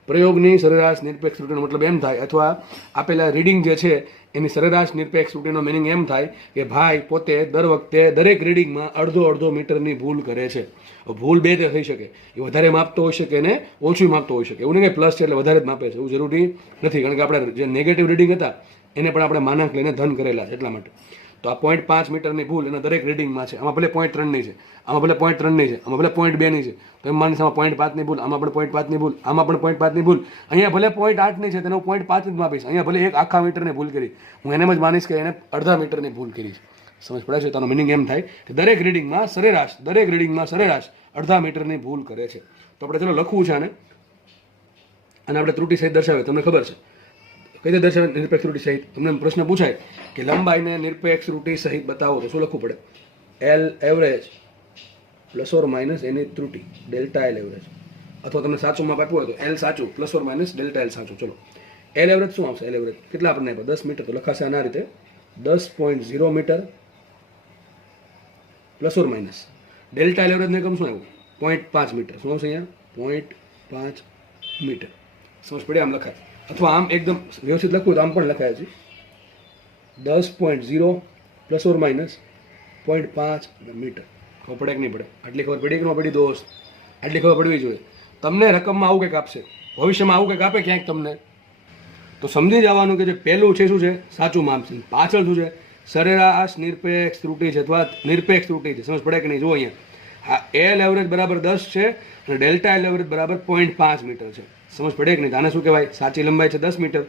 પ્રયોગની સરેરાશ નિરપેક્ષ ત્રુટિનો મતલબ એમ થાય, અથવા આપેલા રીડિંગ જે છે એની સરેરાશ નિરપેક્ષ ત્રુટિનો મિનિંગ એમ થાય કે ભાઈ પોતે દર વખતે દરેક રીડિંગમાં અડધો મીટરની ભૂલ કરે છે. ભૂલ બે રીતે થઈ શકે, એ વધારે માપતો હોઈ શકે અને ઓછું માપતો હોઈ શકે. એવું નહીં કે પ્લસ છે એટલે વધારે જ માપે છે, એવું જરૂરી નથી. કારણ કે આપણે જે નેગેટિવ રીડિંગ હતા એને પણ આપણે માનાંક લઈને ધન કરેલા છે એટલા માટે. તો આ 0.5 મીટરની ભૂલ એના દરેક રીડિંગમાં છે. આમાં ભલે 0.3ની છે, આમાં ભલે 0.3ની છે, આમાં ભલે 0.2ની છે, તો એમ માનીશ આમાં 0.5ની ભૂલ, આમાં પણ 0.5ની ભૂલ, આમાં પણ 0.5ની ભૂલ, અહીંયા ભલે 0.8ની છે તેને હું 0.5 જ માપીશ. અહીંયા ભલે એક આખા મીટરની ભૂલ કરી, હું એને જ માનીશ કે એને અડધા મીટરની ભૂલ કરી છે. સમજ પડે છે? તો આનો મિનિંગ એમ થાય કે દરેક રીડિંગમાં સરેરાશ અડધા મીટરની ભૂલ કરે છે. તો આપણે ચલો લખવું છે આને આપણે ત્રુટિ સહિત દર્શાવે. તમને ખબર છે કઈ રીતે દર્શાવે? નિરપેક્ષ ત્રુટિ સહિત. તમને પ્રશ્ન પૂછાય કે લંબાઈને નિરપેક્ષ ત્રુટિ સહિત બતાવો તો શું લખવું પડે? L average plus or minus એની ત્રુટિ. ડેલ્ટા L એવરેજ અથવા તમને સાચું માપ આપ્યું હોય તો એલ સાચું plus or minus delta L સાચું. ચલો એલ એવરેજ શું આવશે? એલ એવરેજ કેટલા આપણને આપ્યા? 10 મીટર, તો લખાશે આના રીતે 10.0 metre plus or minus delta L એવરેજને એકમ શું આવ્યું? 0.5 મીટર. શું આવશે અહીંયા? 0.5 મીટર. સમજ પડે? આમ લખાય, અથવા આમ એકદમ વ્યવસ્થિત લખવું તો આમ પણ લખાય છે 10.0 પ્લસ ઓર માઇનસ 0.5 મીટર. ખબર પડે કે નહીં પડે? આટલી ખબર પડી કે ન પડી દોસ્ત? આટલી ખબર પડવી જોઈએ. તમને રકમમાં આવું કંઈક આપશે, ભવિષ્યમાં આવું કંઈક આપે ક્યાંક તમને, તો સમજી જવાનું કે જે પહેલું છે શું છે? સાચું માપ છે. પાછળ શું છે? સરેરાશ નિરપેક્ષ ત્રુટિ છે અથવા નિરપેક્ષ ત્રુટિ છે. સમજ પડે કે નહીં? જો અહીંયા હા એલ એવરેજ બરાબર 10 છે અને ડેલ્ટા એલ એવરેજ બરાબર 0.5 મીટર છે. સમજ પડે કે નહીં? આને શું કહેવાય? સાચી લંબાઈ છે 10 મીટર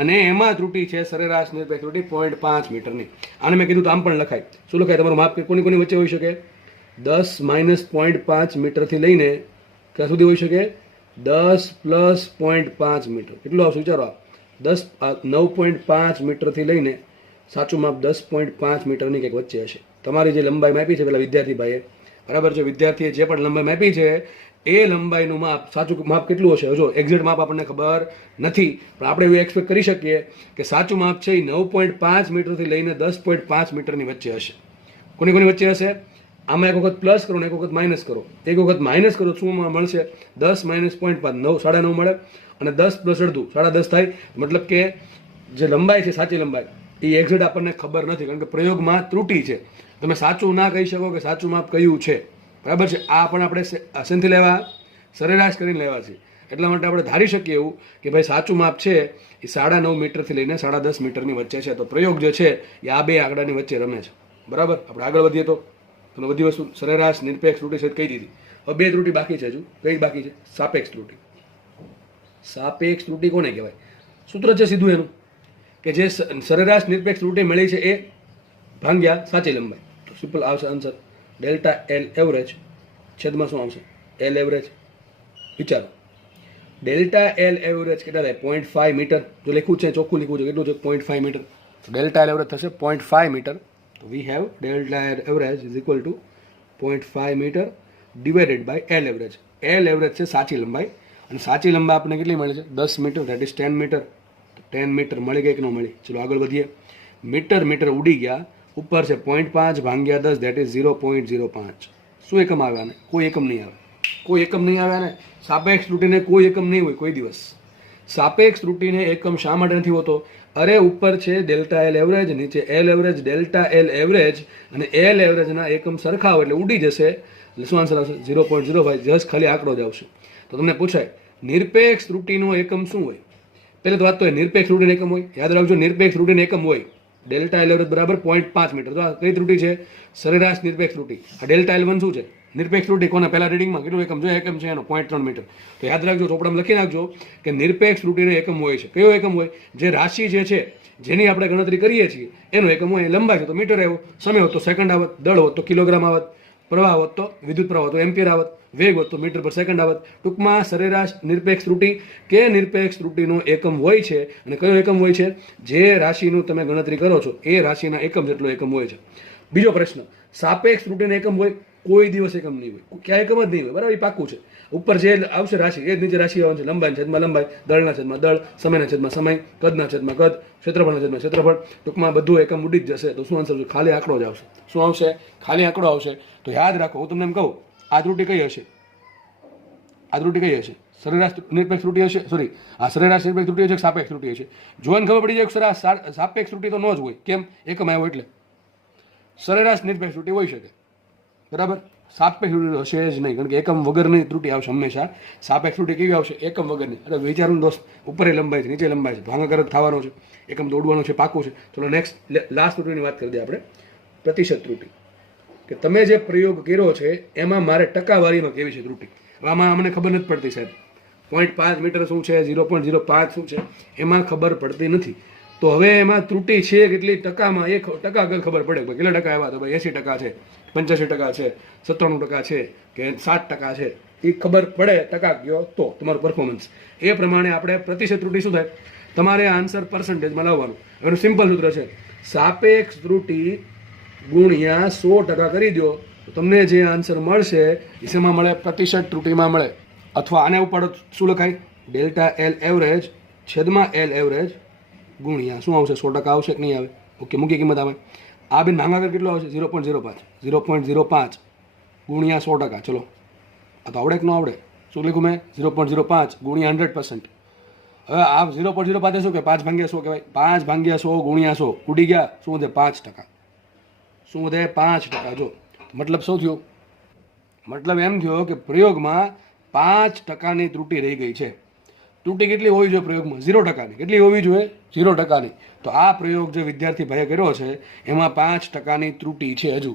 અને એમાં ત્રુટિ છે સરેરાશ નિરપેક્ષ ત્રુટિ 0.5 મીટરની. આને મેં કીધું તો આમ પણ લખાય. શું લખાય? તમારું માપ કોની કોની વચ્ચે હોઈ શકે? 10 માઇનસ 0.5 મીટરથી લઈને ક્યાં સુધી હોઈ શકે? 10 પ્લસ 0.5 મીટર. કેટલું આવશે વિચારો? 9.5 મીટરથી લઈને સાચું માપ 10.5 મીટરની કંઈક વચ્ચે હશે. તમારી જે લંબાઈ માપી છે પેલા વિદ્યાર્થી ભાઈએ, બરાબર છે, વિદ્યાર્થીએ જે પણ લંબાઈ માપી છે એ લંબાઈનું માપ સાચું માપ કેટલું હશે? જો એક્ઝેક્ટ માપ આપણને ખબર નથી, પણ આપણે એવું એક્સપેક્ટ કરી શકીએ કે સાચું માપ છે એ 9.5 મીટરથી લઈને 10.5 મીટરની વચ્ચે હશે. કોની કોની વચ્ચે હશે? આમાં એક વખત પ્લસ કરો ને એક વખત માઇનસ કરો. એક વખત માઇનસ કરો શું મળશે? 10 માઇનસ 0.5 9 9.5 મળે અને 10 પ્લસ અડધું 10.5 થાય. મતલબ કે જે લંબાઈ છે સાચી લંબાઈ એ એક્ઝેક્ટ આપણને ખબર નથી, કારણ કે પ્રયોગમાં ત્રુટિ છે. તમે સાચું ના કહી શકો કે સાચું માપ કયું છે, બરાબર છે. આ પણ આપણે શેનથી લેવા? સરેરાશ કરીને લેવા છે. એટલા માટે આપણે ધારી શકીએ એવું કે ભાઈ સાચું માપ છે એ 9.5 મીટરથી લઈને 10.5 મીટરની વચ્ચે છે. તો પ્રયોગ જે છે એ આ બે આંકડાની વચ્ચે રમે છે, બરાબર. આપણે આગળ વધીએ તો તમને બધી વસ્તુ સરેરાશ નિરપેક્ષ ત્રુટિ છે કહી દીધી. હવે બે ત્રુટિ બાકી છે. હજુ કઈ બાકી છે? સાપેક્ષ ત્રુટિ. સાપેક્ષ ત્રુટિ કોને કહેવાય? સૂત્ર છે સીધું એનું કે જે સરેરાશ નિરપેક્ષ ત્રુટિ મળી છે એ ભાગ્યા સાચી લંબાઈ. તો સિમ્પલ આવશે આન્સર ડેલ્ટા એલ એવરેજ છેદમાં શું આવશે? L average. વિચારો ડેલ્ટા એલ એવરેજ કેટલા થાય? 0.5 મીટર. જો લખ્યું છે ચોખ્ખું લખ્યું છે કેટલું છે? 0.5 મીટર. તો ડેલ્ટા એલ એવરેજ થશે 0.5 મીટર. તો we have delta L average is equal to 0.5 metre divided by L average. L average છે સાચી લંબાઈ અને સાચી લંબાઈ આપણને કેટલી મળે છે? 10 metre, that is 10 metre. 10 metre મળી ગઈ કે ન મળી? ચલો આગળ વધીએ. મીટર મીટર ઉડી ગયા, ઉપર છે 0.5 ભાગ્યા 10 ધેટ ઇઝ 0.05. શું એકમ આવે આને? કોઈ એકમ નહીં આવે. કોઈ એકમ નહીં આવે ને. સાપેક્ષ ત્રુટિને કોઈ એકમ નહીં હોય કોઈ દિવસ. સાપેક્ષ ત્રુટિને એકમ શા માટે નથી હોતો? અરે ઉપર છે ડેલ્ટા એલ એવરેજ, નીચે L average, delta L average અને એલ એવરેજના એકમ સરખા હોય એટલે ઉડી જશે. એટલે શું આન્સર આવશે? 0.05. જસ્ટ ખાલી આંકડો જ આવશે. તો તમને પૂછાય નિરપેક્ષ ત્રુટિનો એકમ શું હોય? પહેલે તો વાત તો નિરપેક્ષ ત્રુટિનો એકમ હોય. યાદ રાખજો નિરપેક્ષ ત્રુટિનો એકમ હોય ડેલ્ટા એલ એવરેજ બરાબર 0.5 મીટર. તો આ કઈ ત્રુટિ છે? સરેરાશ નિરપેક્ષ ત્રુટિ. આ ડેલ્ટા એલ1 શું છે? નિરપેક્ષ ત્રુટિ. કોને પહેલા રીડિંગમાં કેટલું એકમ જોઈએ? એકમ છે એનો 0.3 મીટર. તો યાદ રાખજો, ચોપડામાં લખી નાખજો કે નિરપેક્ષ ત્રુટિનો એકમ હોય છે. કયો એકમ હોય? જે રાશિ જે છે જેની આપણે ગણતરી કરીએ છીએ એનો એકમ હોય. લંબાઈ છે તો મીટર આવ્યો, સમય હોત તો સેકન્ડ આવત, દળ હોત તો કિલોગ્રામ આવત, પ્રવાહ હોત તો વિદ્યુત પ્રવાહ તો એમ્પિયર આવત, વેગ હોત તો મીટર પર સેકન્ડ આવત. ટૂંકમાં સરેરાશ નિરપેક્ષ ત્રુટિ કે નિરપેક્ષ ત્રુટિનો એકમ હોય છે. અને કયો એકમ હોય છે? જે રાશિનું તમે ગણતરી કરો છો એ રાશિના એકમ જેટલો એકમ હોય છે. બીજો પ્રશ્ન, સાપેક્ષ ત્રુટિનો એકમ હોય? કોઈ દિવસ એકમ નહીં હોય. ક્યાં એકમ જ નહીં હોય, બરાબર. એ પાક્કું છે. ઉપર જે આવશે રાશિ એ જ નીચે રાશિ આવવાની છે. લંબાઈના છેદમાં લંબાઈ, દળના છેદમાં દળ, સમયના છેદમાં સમય, કદના છેદમાં કદ, ક્ષેત્રફળના છેદમાં ક્ષેત્રફળ. ટૂંકમાં બધું એકમ ઉડી જ જશે. તો શું આન્સર? ખાલી આંકડો જ આવશે. શું આવશે? ખાલી આંકડો આવશે. તો યાદ રાખો, હું તમને એમ કહું, આ ત્રુટિ કઈ હશે? આ ત્રુટિ કઈ હશે? સરેરાશ નિરપેક્ષ ત્રુટિ હશે? સોરી, આ સરેરાશ નિરપેક્ષ ત્રુટિ હશે કે સાપેક્ષ ત્રુટિ હશે? જોઈને ખબર પડી જાય કે સાપેક્ષ ત્રુટિ તો ન જ હોય. કેમ? એકમ આવ્યો એટલે. સરેરાશ નિરપેક્ષ ત્રુટિ હોઈ શકે, બરાબર. સાપેક્ષ ત્રુટિ હશે જ નહીં, કારણ કે એકમ વગરની ત્રુટિ આવશે હંમેશા. સાપેક્ષ ત્રુટિ કેવી આવશે? એકમ વગરની. અરે વિચારું દોસ્ત, ઉપર લંબાઈ છે, નીચે લંબાઈ છે, ભાગાકાર થવાનો છે, એકમ દોડવાનો છે, પાકું છે. ચલો નેક્સ્ટ લાસ્ટ ત્રુટિની વાત કરી દઈએ આપણે. પ્રતિશત ત્રુટિ. કે તમે જે પ્રયોગ કર્યો છે એમાં મારે ટકાવારીમાં કેવી છે ત્રુટિ? આમાં અમને ખબર નથી પડતી સાહેબ. 0.5 મીટર શું છે, 0.05 શું છે, એમાં ખબર પડતી નથી. તો હવે એમાં ત્રુટિ છે કેટલી ટકામાં, એ ટકા આગળ ખબર પડે. કેટલા ટકા આવ્યા? તો ભાઈ 80% છે, 85% છે, 97% છે કે 60% છે, એ ખબર પડે ટકા ગયો તો તમારું પરફોર્મન્સ. એ પ્રમાણે આપણે પ્રતિશત ત્રુટિ શું થાય? તમારે આન્સર પર્સન્ટેજમાં લાવવાનું. એનું સિમ્પલ સૂત્ર છે સાપેક્ષ ત્રુટિ ગુણ્યા 100% કરી દો તો તમને જે આન્સર મળશે એ શેમાં મળે? પ્રતિશત ત્રુટિમાં મળે. અથવા આને ઉપાડો શું લખાય? ડેલ્ટા એલ એવરેજ છેદમાં એલ એવરેજ ગુણ્યા શું આવશે? 100% આવશે કે નહીં આવે? ઓકે, મૂકી કિંમત આવે. આ બેન ભાગાકાર કેટલો આવશે? 0.05. 0.05 ગુણ્યા 100%. ચલો, આ તો આવડે કે ન આવડે? શું લખ્યું મેં? 0.05 ગુણ્યા 100%. હવે આ 0.05 શું કે 5/100 કહેવાય? 5/100 ગુણ્યા 100 ઉડી ગયા. શું વધે? 5%. શું વધે? 5%. જો મતલબ શું થયો? મતલબ એમ થયો કે પ્રયોગમાં 5%ની ત્રુટિ રહી ગઈ છે. ત્રુટિ કેટલી હોવી જોઈએ પ્રયોગમાં? 0%ની. કેટલી હોવી જોઈએ? 0%ની. તો આ પ્રયોગ જે વિદ્યાર્થી ભાઈએ કર્યો છે એમાં 5%ની ત્રુટિ છે હજુ.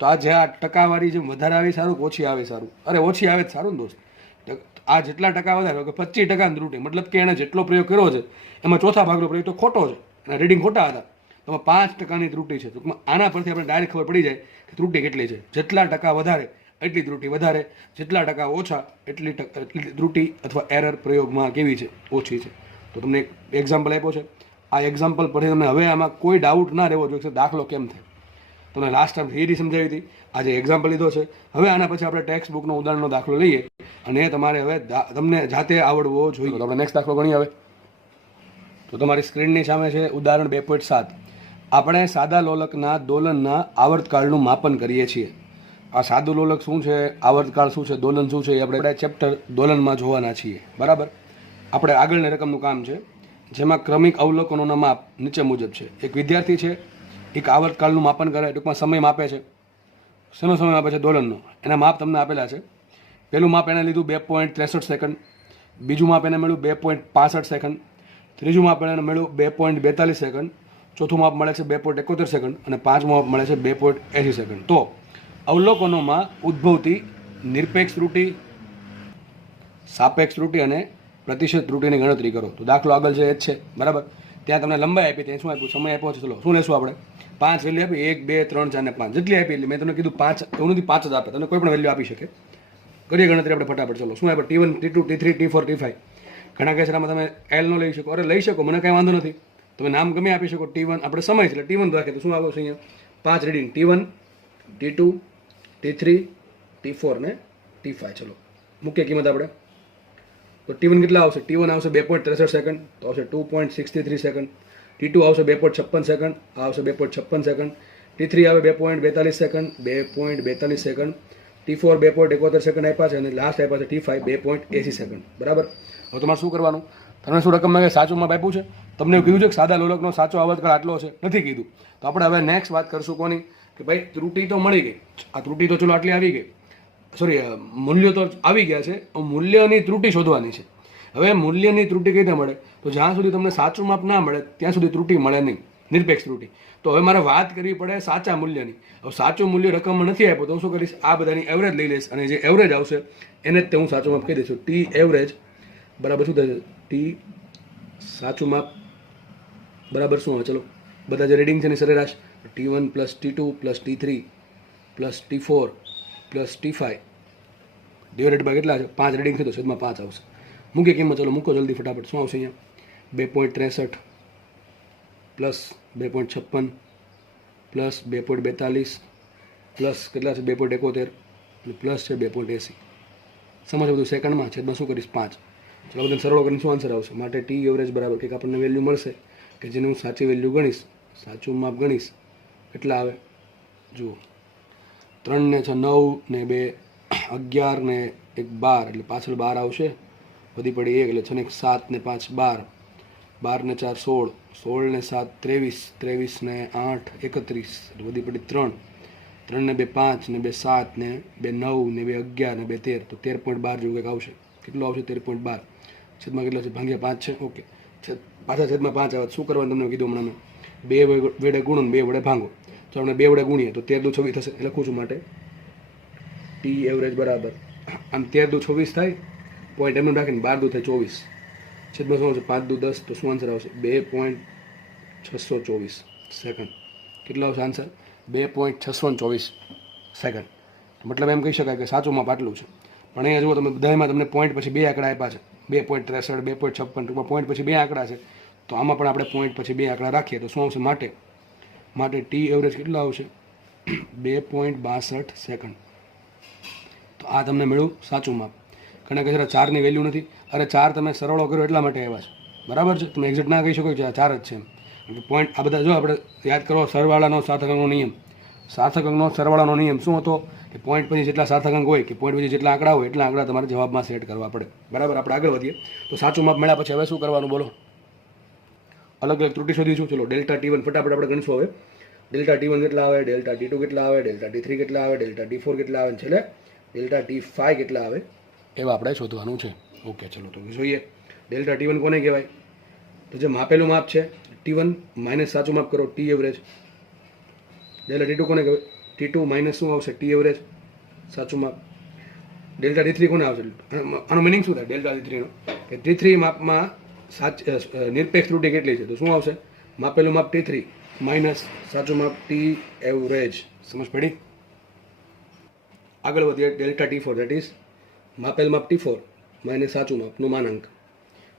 તો આ જે આ ટકાવારી જે વધારે આવી સારું કે ઓછી આવે સારું? અરે ઓછી આવે જ સારું ને દોસ્ત. આ જેટલા ટકા વધારે કે 25%ની ત્રુટિ, મતલબ કે એણે જેટલો પ્રયોગ કર્યો છે એમાં ચોથા ભાગનો પ્રયોગ તો ખોટો છે અને રીડિંગ ખોટા હતા. તો 5%ની ત્રુટિ છે. ટૂંકમાં આના પરથી આપણે ડાયરેક્ટ ખબર પડી જાય કે ત્રુટિ કેટલી છે. જેટલા ટકા વધારે એટલી ત્રુટિ વધારે, જેટલા ટકા ઓછા એટલી ત્રુટિ અથવા એરર પ્રયોગમાં કેવી છે? ઓછી છે. તો તમને એક એક્ઝામ્પલ આપ્યો છે. આ એક્ઝામ્પલ પરથી તમને હવે આમાં કોઈ ડાઉટ ના રહેવો જોઈએ કે દાખલો કેમ થાય. તમને લાસ્ટ ટાઈમ થિયરી સમજાવી હતી, આજે એક્ઝામ્પલ લીધો છે. હવે આના પછી આપણે ટેક્સ્ટ બુકનો ઉદાહરણનો દાખલો લઈએ અને તમારે હવે તમને જાતે આવડવો જોઈએ. તો આપણે નેક્સ્ટ દાખલો ગણીએ હવે. તો તમારી સ્ક્રીનની સામે છે ઉદાહરણ 2.7. આપણે સાદા લોલકના દોલનના આવર્તકાળનું માપન કરીએ છીએ. આ સાદું લોલક શું છે, આવર્તકાળ શું છે, દોલન શું છે, એ આપણે ચેપ્ટર દોલનમાં જોવાના છીએ. બરાબર. આપણે આગળની રકમનું કામ છે જેમાં ક્રમિક અવલોકનોના માપ નીચે મુજબ છે. એક વિદ્યાર્થી છે, એક આવર્તકાળનું માપન કરે, ટૂંકમાં સમય માપે છે. શેનો સમય માપે છે? દોલનનો. એના માપ તમને આપેલા છે. પહેલું માપ એને લીધું 2.63 સેકન્ડ, બીજું માપ એને મળ્યું 2.65 સેકન્ડ, ત્રીજું માપ એને મળ્યું 2.42 સેકન્ડ, ચોથું માપ મળે છે 2.71 સેકન્ડ અને પાંચમું માપ મળે છે 2.80 સેકન્ડ. તો અવલોકનોમાં ઉદ્ભવતી નિરપેક્ષ ત્રુટિ, સાપેક્ષ ત્રુટિ અને પ્રતિશત ત્રુટિની ગણતરી કરો. તો દાખલો આગળ છે એ જ છે. બરાબર. ત્યાં તમને લંબાઈ આપી, ત્યાં શું આપ્યું? સમય આપ્યો છે. ચલો શું લેશું આપણે? 5 વેલ્યુ આપી, 1 2 3 4 ને 5 જેટલી આપી. એટલે મેં તમને કીધું 5, એવું નથી 5 જ આપે, તમને કોઈ પણ વેલ્યુ આપી શકે. કરીએ ગણતરી આપણે ફટાફટ. ચલો શું આપે? T1 T2 T3 T4 T5. ઘણા કેસમાં તમે L નો લઈ શકો. અરે લઈ શકો, મને કાંઈ વાંધો નથી. તમે નામ ગમે આપી શકો. T1 આપણે સમય છે એટલે T1 રાખીએ. તો શું આવશે અહીંયા? 5 reading T1 T2 T3 T4 ને T5. ચલો મૂકીએ કિંમત આપણે. તો T1 કેટલા આવશે? T1 આવશે 2.63 સેકન્ડ, તો આવશે 2.63 સેકન્ડ. T2 આવશે 2.56 સેકન્ડ, આ આવશે 2.56 સેકન્ડ. T3 આવે 2.42 સેકન્ડ, 2.42 સેકન્ડ. T4 2.71 સેકન્ડ આપ્યા છે અને લાસ્ટ આપ્યા છે T5 2.80 સેકન્ડ. બરાબર. હવે તમારે શું કરવાનું? તમને શું રકમમાં સાચું માપ આપ્યું છે? તમને એવું કીધું છે કે સાદા લોલકનો સાચો આવર્તકાળ આટલો છે? નથી કીધું. તો આપણે હવે નેક્સ્ટ વાત કરશું કોની? કે ભાઈ ત્રુટિ તો મળી ગઈ. આ ત્રુટિ તો ચલો આટલી આવી ગઈ, સોરી મૂલ્યો તો આવી ગયા છે. મૂલ્યની ત્રુટિ શોધવાની છે. હવે મૂલ્યની ત્રુટિ કઈ રીતે મળે? તો જ્યાં સુધી તમને સાચું માપ ના મળે ત્યાં સુધી ત્રુટિ મળે નહીં, નિરપેક્ષ ત્રુટિ. તો હવે મારે વાત કરવી પડે સાચા મૂલ્યની. હવે સાચું મૂલ્ય રકમમાં નથી આપ્યું તો હું શું કરીશ? આ બધાની એવરેજ લઈ લઈશ અને જે એવરેજ આવશે એને જ તે હું સાચું માપ કહી દઈશું. ટી એવરેજ બરાબર શું થશે? ટી સાચું માપ બરાબર શું આવે? ચલો બધા જે રીડિંગ છે એની સરેરાશ T1 plus T2 plus T3 plus T4 plus T5 divided by કેટલા છે? 5 રીડિંગ છે તો છેદમાં 5 આવશે. મૂકીએ કિંમત. ચલો મૂકો જલ્દી ફટાફટ. શું આવશે અહીંયા? 2.63 પ્લસ 2.56 પ્લસ 2.42 પ્લસ કેટલા છે? 2.71 પ્લસ છે 2.80. સમજ બધું સેકન્ડમાં, છેદમાં શું કરીશ? 5. ચલો બધાને સરળ કરીને શું આન્સર આવશે? માટે ટી એવરેજ બરાબર કંઈક આપણને વેલ્યુ મળશે કે જેને હું સાચી વેલ્યુ ગણીશ, સાચું માપ ગણીશ. કેટલા આવે જુઓ? 3 ને 6 9 ને 2 11 ને 1 12 એટલે પાછળ 12 આવશે. વધી પડી 1 એટલે 6 ને 7 ને 5 12, 12 ને 4 16, 16 ને 7 23, 23 ને 8 31 એટલે વધી પડી 3, 3 ને 2 5 ને 2 7 ને 2 9 ને 2 11 ને 2 13. તો 13.12 જેવું કંઈક આવશે. કેટલું આવશે? 13.12. છેદમાં કેટલો છે? ભાગ્યા 5 છે. ઓકે, પાછા છેદમાં 5 આવે. શું કરવાનું તમને કીધું હમણાં? 2 વડે ગુણો, 2 વડે ભાંગો. તો આપણે 2 વડે ગુણીએ તો 13 દુ 26 થશે. એ લખું છું માટે ટી એવરેજ બરાબર આમ 13 દુ 26 થાય. પોઈન્ટ એમને રાખીને 12 દુ થાય 24. છેદમાં શું આવશે? 5 દુ 10. તો શું આન્સર આવશે? 2.624 સેકન્ડ. કેટલો આવશે આન્સર? 2.624 સેકન્ડ. મતલબ એમ કહી શકાય કે સાચું માપ આટલું છે. પણ અહીંયા જુઓ તમે બધામાં તમને પોઈન્ટ પછી 2 આંકડા આપ્યા છે. 2.63 2.56 ટૂંકમાં પોઈન્ટ પછી 2 આંકડા છે. તો આમાં પણ આપણે પોઈન્ટ પછી 2 આંકડા રાખીએ તો શું આવશે? માટે ટી એવરેજ કેટલો આવશે? 2.62 સેકન્ડ. તો આ તમને મળ્યું સાચું માપ. ઘણા કહે છે ચારની વેલ્યુ નથી. અરે ચાર તમે સરવાળો કર્યો એટલા માટે આવ્યા છે, બરાબર છે. તમે એક્ઝેક્ટ ના કહી શકો કે ચાર જ છે એમ. પોઈન્ટ આ બધા જો આપણે યાદ કરો, સરવાળાનો સાર્થક અંકનો નિયમ. સાર્થક અંકનો સરવાળાનો નિયમ શું હતો કે પોઈન્ટ પછી જેટલા સાર્થક અંક હોય કે પોઈન્ટ પછી જેટલા આંકડા હોય એટલા આંકડા તમારે જવાબમાં સેટ કરવા પડે, બરાબર. આપણે આગળ વધીએ તો સાચું માપ મળ્યા પછી હવે શું કરવાનું બોલો? અલગ અલગ ત્રુટી શોધીશું. ચલો ડેલ્ટા ટી1 ફટાફટ આપણે ગણશું. હવે ડેલ્ટા ટી1 કેટલા આવે, ડેલ્ટા ટી2 કેટલા આવે, ડેલ્ટા ટી3 કેટલા આવે, ડેલ્ટા ટી4 કેટલા આવે, છેલ્લે ડેલ્ટા ટી5 કેટલા આવે, એવા આપણે શોધવાનું છે. ઓકે, ચલો તો જોઈએ ડેલ્ટા ટી1 કોને કહેવાય? તો જે માપેલું માપ છે ટી1 માઇનસ સાચું માપ કરો ટી એવરેજ. ડેલ્ટા ટી2 કોને કહેવાય? ટી2 માઇનસ શું આવશે? ટી એવરેજ સાચું માપ. ડેલ્ટા ટી3 કોને આવશે? આનો મિનિંગ શું થાય ડેલ્ટા ટી3 નો? કે ટી3 માપમાં નિરપેક્ષ ત્રુટિ કેટલી છે? તો શું આવશે? માપેલું માપ ટી3 માઇનસ સાચું માપ ટી એવરેજ. સમજ પડી? આગળ વધીએ ડેલ્ટા ટી4 દેટ ઇઝ માપેલ માપ ટી4 માઇનસ સાચું માપનું માનાંક.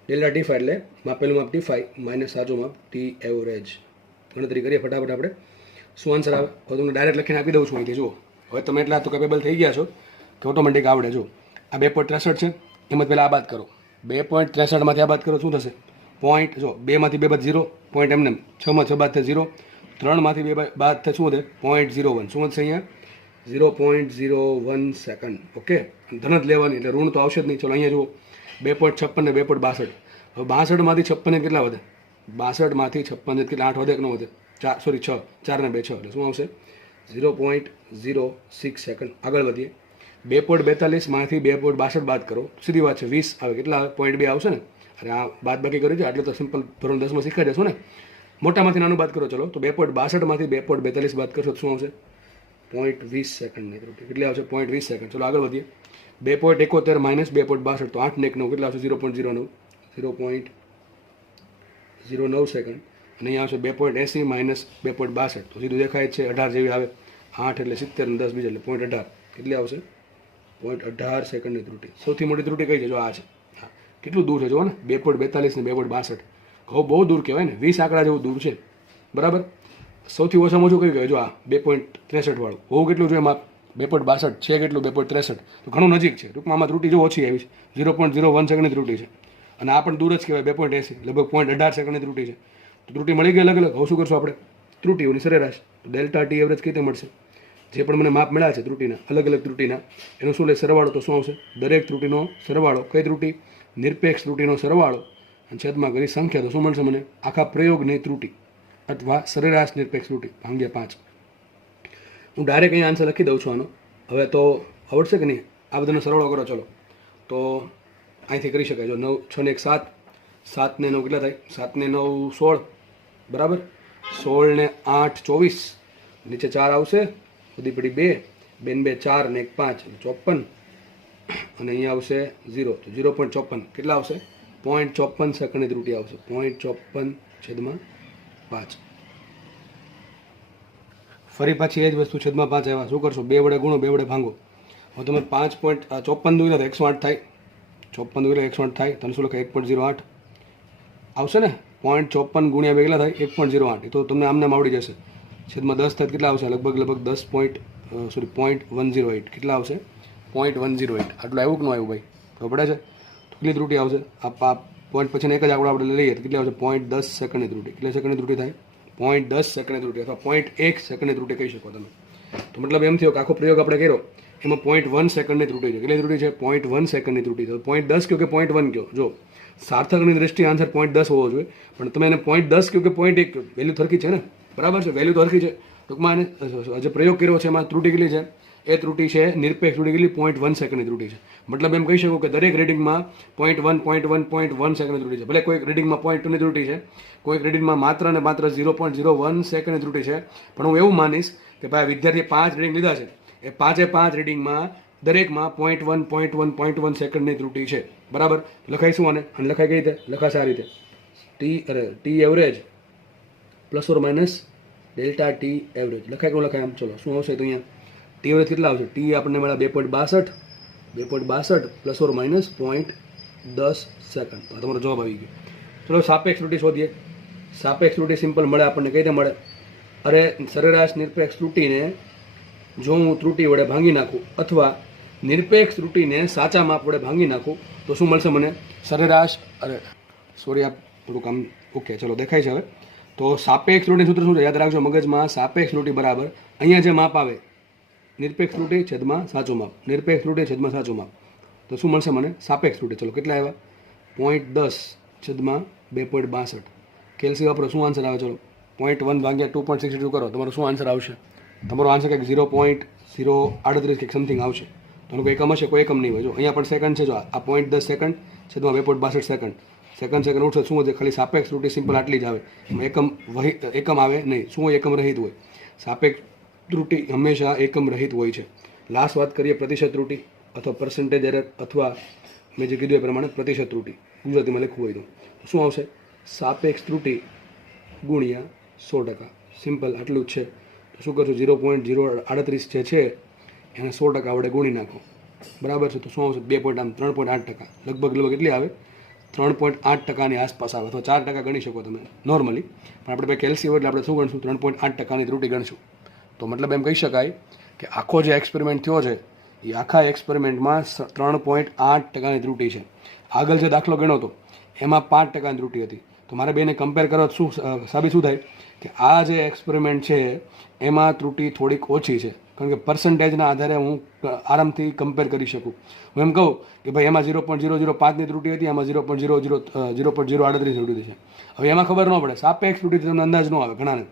ડેલ્ટા ટી5 એટલે માપેલું માપ ટી5 માઇનસ સાચું માપ ટી એવરેજ. ગણતરી કરીએ ફટાફટ આપણે. શું આન્સર આવે? હવે તમને ડાયરેક્ટ લખીને આપી દઉં છું અહીંથી. જુઓ, હવે તમે એટલા તો કેપેબલ થઈ ગયા છો કે ઓટોમેટિક આવડે. જો આ 2.63 છે, એમાં પહેલાં આ બાદ કરો. 2.63માંથી આ બાદ કરો શું થશે? પોઈન્ટ. જો 2માંથી 2 બાદ 0, પોઈન્ટ એમને 6માં 6 બાદ થાય 0, 3માંથી 2 બાદ થાય શું થાય? 0.01. શું થશે અહીંયા? 0.01 સેકન્ડ. ઓકે, ધન જ લેવાની એટલે ઋણ તો આવશે જ નહીં. ચલો અહીંયા જુઓ 2.56 ને 2.62. હવે 62માંથી 56 કેટલા વધે? 62માંથી 56 કેટલા 8 વધે કે ન વધે? 6, 4 ને 2 6 એટલે શું આવશે? 0.06 સેકન્ડ. આગળ વધીએ 2.42માંથી 2.62 બાદ કરો, સીધી વાત છે 20 આવે. કેટલા આવે? 0.2 આવશે ને. અરે આ બાદ બાકી કરી છે એટલે તો સિમ્પલ ધોરણ 10માં શીખાઈ જશો ને. મોટામાંથી નાનું બાદ કરો. ચલો તો 2.62માંથી 2.42 બાદ કરશો તો શું આવશે? 0.20 સેકન્ડની ત્રુટિ. કેટલી આવશે? 0.20 સેકન્ડ. ચલો આગળ વધીએ 2.71 માઇનસ 2.62 તો 8 ને 1 9 કેટલા આવશે? 0.09 સેકન્ડ. અને અહીંયા આવશે 2.80 માઇનસ 2.62 તો સીધું દેખાય છે 18 જેવી આવે. 8 એટલે 70 અને 10 બીજા એટલે 0.18 કેટલી આવશે? 0.18 સેકન્ડની ત્રુટિ. સૌથી મોટી ત્રુટિ કઈ છે? જો આ છે. હા, કેટલું દૂર છે જુઓ ને, 2.42 ને 2.62. કહો બહુ દૂર કહેવાય ને, 20 આંકડા જેવું દૂર છે, બરાબર. સૌથી ઓછામાં ઓછું કયું કહેવાય? જો આ 2.63 વાળું. હોવું કેટલું જોઈએ માપ? 2.62 છે કેટલું? 2.63 તો ઘણું નજીક છે. ટૂંકમાં આમાં ત્રુટિ જો ઓછી આવી છે, 0.01 સેકન્ડની ત્રુટિ છે. અને આ પણ દૂર જ કહેવાય 2.80 લગભગ 0.18 સેકન્ડની ત્રુટિ છે. તો ત્રુટિ મળી ગઈ અલગ અલગ. હવે શું કરશું આપણે? ત્રુટિઓની સરેરાશ. તો ડેલ્ટા ટી એવરેજ કઈ રીતે મળશે? જે પણ મને માપ મળ્યા છે ત્રુટિના, અલગ અલગ ત્રુટિના, એનો શું લે? સરવાળો. તો શું આવશે? દરેક ત્રુટિનો સરવાળો. કઈ ત્રુટિ? નિરપેક્ષ ત્રુટિનો સરવાળો અને છેદમાં કરી સંખ્યા. તો શું મળશે મને? આખા પ્રયોગની ત્રુટિ અથવા સરેરાશ નિરપેક્ષ ત્રુટિ ભાગ્યા 5. હું ડાયરેક્ટ અહીંયા આન્સર લખી દઉં છું આનો. હવે તો આવડશે કે નહીં? આ બધાનો સરવાળો કરો. ચલો તો અહીંથી કરી શકાય. જો 9 6 ને 1 7, 7 ને 9 કેટલા થાય? 7 ને 9 16, બરાબર. 16 ને 8 24, નીચે 4 આવશે, બધી પડી 2, 2 ને 2 4 ને 1 5 54, અને અહીંયા આવશે 0 તો 0.54 કેટલા આવશે? 0.54 સેકન્ડની ત્રુટિ આવશે. 0.54/5. ફરી પાછી એ જ વસ્તુ છેદમાં 5 આવ્યા. શું કરશો? 2 વડે ગુણો, 2 વડે ભાંગો. હવે તમે 5.54 દૂર 108 થાય, 54 દૂર 108 થાય. તમે શું લખાય? 1.08 આવશે ને. 0.54 ગુણ્યા 2 કેટલા થાય? 1.08. એ તો તમને આમને આવડી જશે. છેદમાં 10 થાય કેટલા આવશે? લગભગ 0.108 કેટલા આવશે? 0.108. આટલું આવ્યું કે ન આવ્યું ભાઈ? તો પડે છે. તો કેટલી ત્રુટિ આવશે? આ પોઈન્ટ પછી એક જ આંકડો આપણે લઈએ તો કેટલી આવશે? 0.10 સેકન્ડની ત્રુટિ. કેટલી સેકન્ડની ત્રુટિ થાય? 0.10 સેકન્ડની ત્રુટિ અથવા 0.1 સેકન્ડની ત્રુટિ કહી શકો તમે. તો મતલબ એમ થયો કે આખો પ્રયોગ આપણે કર્યો એમાં 0.1 સેકન્ડની ત્રુટિ છે. કેટલી ત્રુટિ છે? 0.1 સેકન્ડની ત્રુટિ છે. 0.10 કહો કે 0.1 કહો. જો સાર્થકની દ્રષ્ટિએ આન્સર 0.10 હોવો જોઈએ, પણ તમે એને 0.10 કહો કે 0.1 કહો, વેલ્યુ સરખી છે ને, બરાબર છે? વેલ્યુ તો સરખી છે. ટૂંકમાં એને જે પ્રયોગ કર્યો છે એમાં ત્રુટિ કેટલી છે? એ ત્રુટિ છે નિરપેક્ષ ત્રુટિ. કેટલી? 0.1 સેકન્ડની ત્રુટિ છે. મતલબ એમ કહી શકો કે દરેક રીડિંગમાં 0.1 સેકન્ડની ત્રુટિ છે. ભલે કોઈક રીડિંગમાં 0.2ની ત્રુટિ છે, કોઈક રીડિંગમાં માત્ર ને માત્ર 0.01 સેકન્ડની ત્રુટિ છે. પણ હું એવું માનીશ કે ભાઈ વિદ્યાર્થીએ 5 રીડિંગ લીધા છે, એ 5 રીડિંગમાં દરેકમાં 0.1 સેકન્ડની ત્રુટિ છે, બરાબર. લખાઈશું આને, અને લખાય કઈ રીતે? લખાશે આ રીતે: T average plus or minus delta T average. લખાય કેવું લખાય? આમ ચલો શું આવશે? તો અહીંયા ટી એવરેજ કેટલા આવશે? ટી આપણને મળ્યા 2.62 પ્લસ ઓર માઇનસ 0.10 સેકન્ડ. તો તમારો જવાબ આવી ગયો. ચલો સાપેક્ષ ત્રુટિ શોધીએ. સાપેક્ષ ત્રુટિ સિમ્પલ મળે આપણને. કઈ રીતે મળે? અરે સરેરાશ નિરપેક્ષ ત્રુટિને જો હું ત્રુટિ વડે ભાંગી નાખું અથવા નિરપેક્ષ ત્રુટિને સાચા માપ વડે ભાંગી નાખું તો શું મળશે મને? સરેરાશ, અરે સોરી, આ થોડુંક આમ ઓકે, ચલો દેખાય છે હવે. તો સાપેક્ષ ત્રુટિ સૂત્ર શું છે? યાદ રાખજો મગજમાં. સાપેક્ષ ત્રુટિ બરાબર અહીંયા જે માપ આવે નિરપેક્ષ ત્રુટિ છેદમાં સાચું માપ, નિરપેક્ષ ત્રુટિ છેદમાં સાચું માપ. તો શું મળશે મને? સાપેક્ષ ત્રુટિ. ચલો કેટલા આવ્યા? 0.10 છેદમાં 2.62. કેલ્સી વાપરો, શું આન્સર આવે? ચલો 0.1 ભાગ્યા 2.62 કરો, તમારો શું આન્સર આવશે? તમારો આન્સર કંઈક 0.038 કંઈક સમથિંગ આવશે. તો કોઈ એકમ હશે, કોઈ એકમ નહીં હોય. જો અહીંયા પણ સેકન્ડ છે, જો આ 0.10 સેકન્ડ છેદમાં 2.62 સેકન્ડ. સેકન્ડ ઉઠશે શું હોય? ખાલી સાપેક્ષ ત્રુટિ સિમ્પલ આટલી જ આવે. એમાં એકમ આવે નહીં. શું હોય? એકમ રહિત હોય. સાપેક્ષ ત્રુટિ હંમેશા એકમ રહિત હોય છે. લાસ્ટ વાત કરીએ પ્રતિશત ત્રુટિ અથવા પર્સન્ટેજ એરર, અથવા મેં જે કીધું એ પ્રમાણે પ્રતિશત ત્રુટિ ગુજરાતીમાં લખવું હોય તો શું આવશે? સાપેક્ષ ત્રુટિ ગુણ્યા 100%. સિમ્પલ આટલું જ છે. તો શું કરશું? 0.038 જે છે એને 100% વડે ગુણી નાખો. બરાબર છે. તો શું આવશે? 3.8%. લગભગ કેટલી આવે? 3.8%ની આસપાસ આવે, અથવા 4% ગણી શકો તમે નોર્મલી. પણ આપણે ભાઈ કેલ્સી એટલે આપણે શું ગણશું? 3.8%ની ત્રુટિ ગણશું. તો મતલબ એમ કહી શકાય કે આખો જે એક્સપેરિમેન્ટ થયો છે એ આખા એક્સપેરિમેન્ટમાં 3.8%ની ત્રુટિ છે. આગળ જે દાખલો ગણ્યો હતો એમાં 5%ની ત્રુટિ હતી. તો મારે બેને કમ્પેર કરો શું સાબિત શું થાય? કે આ જે એક્સપેરિમેન્ટ છે એમાં ત્રુટિ થોડીક ઓછી છે. કારણ કે પર્સન્ટેજના આધારે હું આરામથી કમ્પેર કરી શકું. હું એમ કહું કે ભાઈ એમાં 0.005ની ત્રુટિ હતી, એમાં 0.038 ત્રુટિ છે. હવે એમાં ખબર ન પડે, સાપેક્ષ ત્રુટિ તમને અંદાજ ન આવે. ઘણાને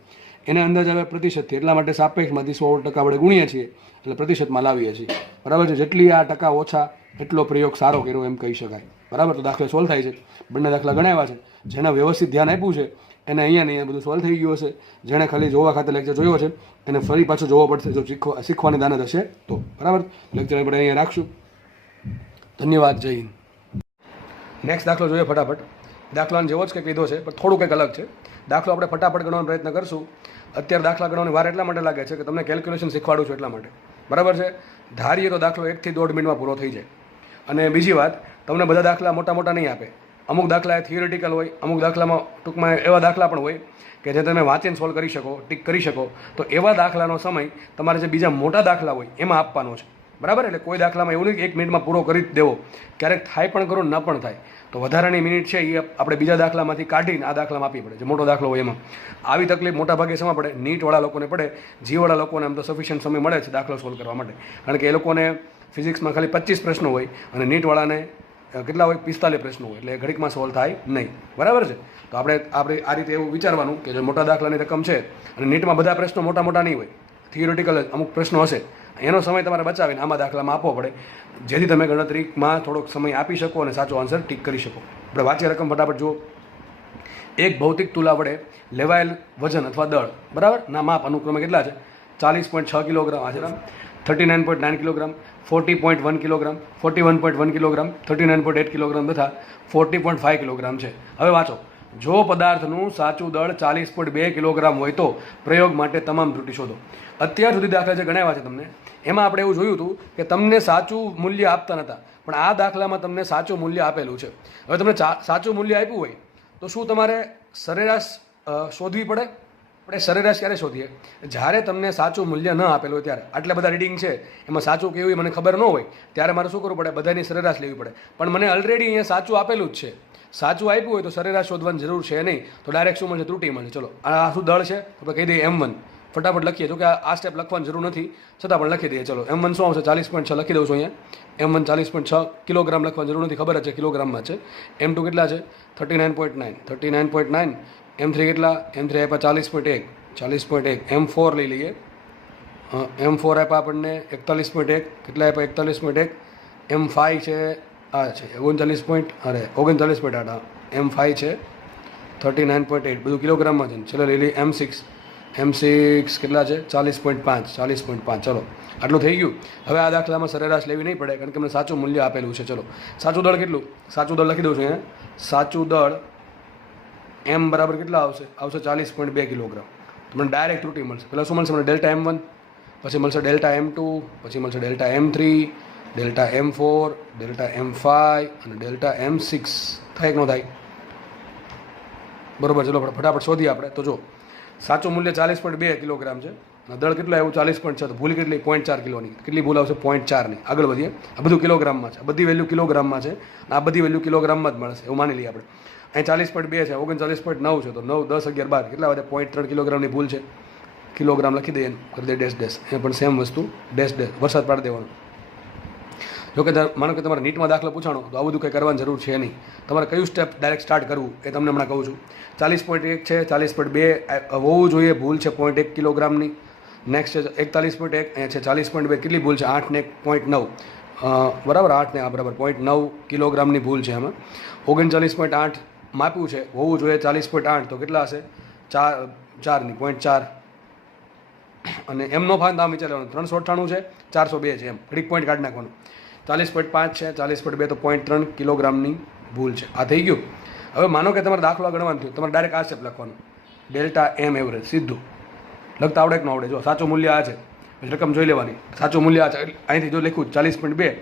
એને અંદાજ આવે પ્રતિશતથી, એટલા માટે સાપેક્ષમાંથી 100% વડે ગુણીએ છીએ એટલે પ્રતિશતમાં લાવીએ છીએ. બરાબર છે. જેટલી આ ટકા ઓછા એટલો પ્રયોગ સારો કર્યો એમ કહી શકાય. બરાબર. તો દાખલા સોલ્વ થાય છે. બંને દાખલા ગણાવ્યા છે. જેને વ્યવસ્થિત ધ્યાન આપ્યું છે એને અહીંયા ને અહીંયા બધું સોલ્વ થઈ ગયું હશે. જેણે ખાલી જોવા ખાતે લેક્ચર જોયો છે એને ફરી પાછો જોવો પડશે જો શીખવાની દાનત હશે તો. બરાબર. લેક્ચર આપણે અહીંયા રાખશું. ધન્યવાદ. જય હિન્દ. નેક્સ્ટ દાખલો જોઈએ ફટાફટ. દાખલાને જેવો જ કંઈક લીધો છે પણ થોડું કંઈક અલગ છે. દાખલો આપણે ફટાફટ ગણવાનો પ્રયત્ન કરશું. અત્યારે દાખલા ગણવાની વાર એટલા માટે લાગે છે કે તમને કેલ્ક્યુલેશન શીખવાડું છું એટલા માટે. બરાબર છે. ધારીએ તો દાખલો 1 થી 1.5 મિનિટમાં પૂરો થઈ જાય. અને બીજી વાત, તમને બધા દાખલા મોટા નહીં આપે. અમુક દાખલા એ થિયોરિટિકલ હોય, અમુક દાખલામાં ટૂંકમાં એવા દાખલા પણ હોય કે જે તમે વાંચીને સોલ્વ કરી શકો, ટીક કરી શકો. તો એવા દાખલાનો સમય તમારે જે બીજા મોટા દાખલા હોય એમાં આપવાનો છે. બરાબર. એટલે કોઈ દાખલામાં એવું નહીં કે 1 મિનિટમાં પૂરો કરી જ દેવો. ક્યારેક થાય પણ કરો ન પણ થાય તો વધારાની મિનિટ છે એ આપણે બીજા દાખલામાંથી કાઢીને આ દાખલામાં આપવી પડે. જે મોટો દાખલો હોય એમાં આવી તકલીફ મોટા ભાગે શેમાં પડે? નીટવાળા લોકોને પડે. જીવાળા લોકોને આમ તો સફિશિયન્ટ સમય મળે છે દાખલો સોલ્વ કરવા માટે. કારણ કે એ લોકોને ફિઝિક્સમાં ખાલી 25 પ્રશ્નો હોય અને નીટવાળાને કેટલા હોય? 45 પ્રશ્નો હોય. એટલે ઘડીકમાં સોલ્વ થાય નહીં. બરાબર છે. તો આપણે આ રીતે એવું વિચારવાનું કે જે મોટા દાખલાની રકમ છે અને નીટમાં બધા પ્રશ્નો મોટા નહીં હોય, થિયોરિટિકલ અમુક પ્રશ્નો હશે, એનો સમય તમારે બચાવીને આમાં દાખલામાં આપવો પડે જેથી તમે ગણતરીમાં થોડોક સમય આપી શકો અને સાચો આન્સર ટીક કરી શકો. આપણે વાંચીએ રકમ ફટાફટ જુઓ. એક ભૌતિક તુલા વડે લેવાયેલ વજન અથવા દળ બરાબર ના માપ અનુક્રમે કેટલા છે? 40.6 કિલોગ્રામ, હાજર 39.9 કિલોગ્રામ, 40.1 કિલોગ્રામ, 41.1 કિલોગ્રામ, 39.8 કિલોગ્રામ તથા 40.5 કિલોગ્રામ છે. હવે વાંચો. જો પદાર્થનું સાચું દળ 40.2 કિલોગ્રામ હોય તો પ્રયોગ માટે તમામ ત્રુટિ શોધો. અત્યાર સુધી દાખલા જે ગણાવ્યા છે તમને એમાં આપણે એવું જોયું હતું કે તમને સાચું મૂલ્ય આપતા નહોતા, પણ આ દાખલામાં તમને સાચું મૂલ્ય આપેલું છે. હવે તમને સાચું મૂલ્ય આપ્યું હોય તો શું તમારે સરેરાશ શોધવી પડે? આપણે સરેરાશ ક્યારે શોધીએ? જ્યારે તમને સાચું મૂલ્ય ન આપેલું હોય ત્યારે. આટલા બધા રીડિંગ છે એમાં સાચું કેવું મને ખબર ન હોય ત્યારે મારે શું કરવું પડે? બધાની સરેરાશ લેવી પડે. પણ મને ઓલરેડી અહીંયા સાચું આપેલું જ છે. સાચું આપ્યું હોય તો સરેરાશ શોધવાની જરૂર છે નહીં. તો ડાયરેક્ટ શું મળશે? ત્રુટિ મળશે. ચલો આ શું દળ છે? આપણે કહી દઈએ M1. ફટાફટ લખીએ. જો કે આ સ્ટેપ લખવાની જરૂર નથી છતાં પણ લખી દઈએ. ચલો M1 શું આવશે? 40.6 લખી દઉં છું અહીંયા. M1 40.6 કિલોગ્રામ લખવાની જરૂર નથી, ખબર જ છે કિલોગ્રામમાં છે. M2 કેટલા છે? 39.9. M3 કેટલા? M3 આપ્યા 40.1. 40.1. M4 લઈ લઈએ. M4 આપ્યા આપણને 41.1. કેટલા આપ્યા? 41.1. M5 છે આ છે 39.8. M5 છે 39.8. બધું કિલોગ્રામમાં છે. ચલો લઈ લઈએ M6 કેટલા છે? 40.5. ચલો આટલું થઈ ગયું. હવે આ દાખલામાં સરેરાશ લેવી નહીં પડે કારણ કે અમને સાચું મૂલ્ય આપેલું છે. ચલો સાચું દળ કેટલું? સાચું દળ લખી દઉં છું અહીંયા. સાચું દળ M બરાબર કેટલા આવશે? 40.2 કિલોગ્રામ. તમને ડાયરેક્ટ ત્રુટિ મળશે. પહેલાં શું મળશે મને? ડેલ્ટા M1, પછી મળશે ડેલ્ટા M2, પછી મળશે delta M3, delta M4, delta M5 અને ડેલ્ટા M6. થાય કે ન થાય? બરાબર. ચલો ફટાફટ શોધીએ આપણે. તો જો સાચું મૂલ્ય 40.2 કિલોગ્રામ છે દળ કેટલો આવ્યું 40.6, તો ભૂલ કેટલી 0.4 કિલોની. કેટલી ભૂલ આવશે 0.4ની. આગળ વધીએ. આ બધું કિલોગ્રામમાં છે, આ બધી વેલ્યુ કિલોગ્રામમાં છે અને આ બધી વેલ્યુ કિલોગ્રામમાં જ મળશે એવું માની લઈએ આપણે. અહીં 40.2 છે, 39.9 છે, તો 9, 10, 11, 12 કેટલા વધે 0.3 કિલોગ્રામની ભૂલ છે. કિલોગ્રામ લખી દઈએ, કરી દે ડેશ ડેશ. એ પણ સેમ વસ્તુ ડેશ ડેશ વરસાદ પાડી દેવાનો. જો કે માનો કે તમારે નીટમાં દાખલો પૂછાણો તો આ બધું કંઈ કરવાની જરૂર છે નહીં. તમારે કયું સ્ટેપ ડાયરેક્ટ સ્ટાર્ટ કરવું એ તમને હમણાં કહું છું. 40.1 છે, 40.2 હોવું જોઈએ, ભૂલ છે 0.1 કિલોગ્રામની. નેક્સ્ટ છે 41.1, અહીંયા છે 40.2, કેટલી ભૂલ છે 8 ને 0.9, બરાબર 8 ને બરાબર 0.9 કિલોગ્રામની ભૂલ છે આમાં. 39.8 માપ્યું છે, હોવું જોઈએ 40.8, તો કેટલા હશે 4ની 0.4. અને એમ નો ફાન આમ વિચારવાનું 398 છે, 402 છે, એમ ઘડીક પોઈન્ટ કાઢી નાખવાનું. 40.5 છે, 40.2, તો 0.3 કિલોગ્રામની ભૂલ છે. આ થઈ ગયું. હવે માનો કે તમારે દાખલો ગણવાનું થયું, તમારે ડાયરેક્ટ આ સ્ટેપ લખવાનું, ડેલ્ટા એમ એવરેજ સીધું લખતા આવડે કે ન આવડે. જો સાચું મૂલ્ય આ છે, પછી રકમ જોઈ લેવાની. સાચું મૂલ્ય આ છે, અહીંથી જો લખ્યું 40.2,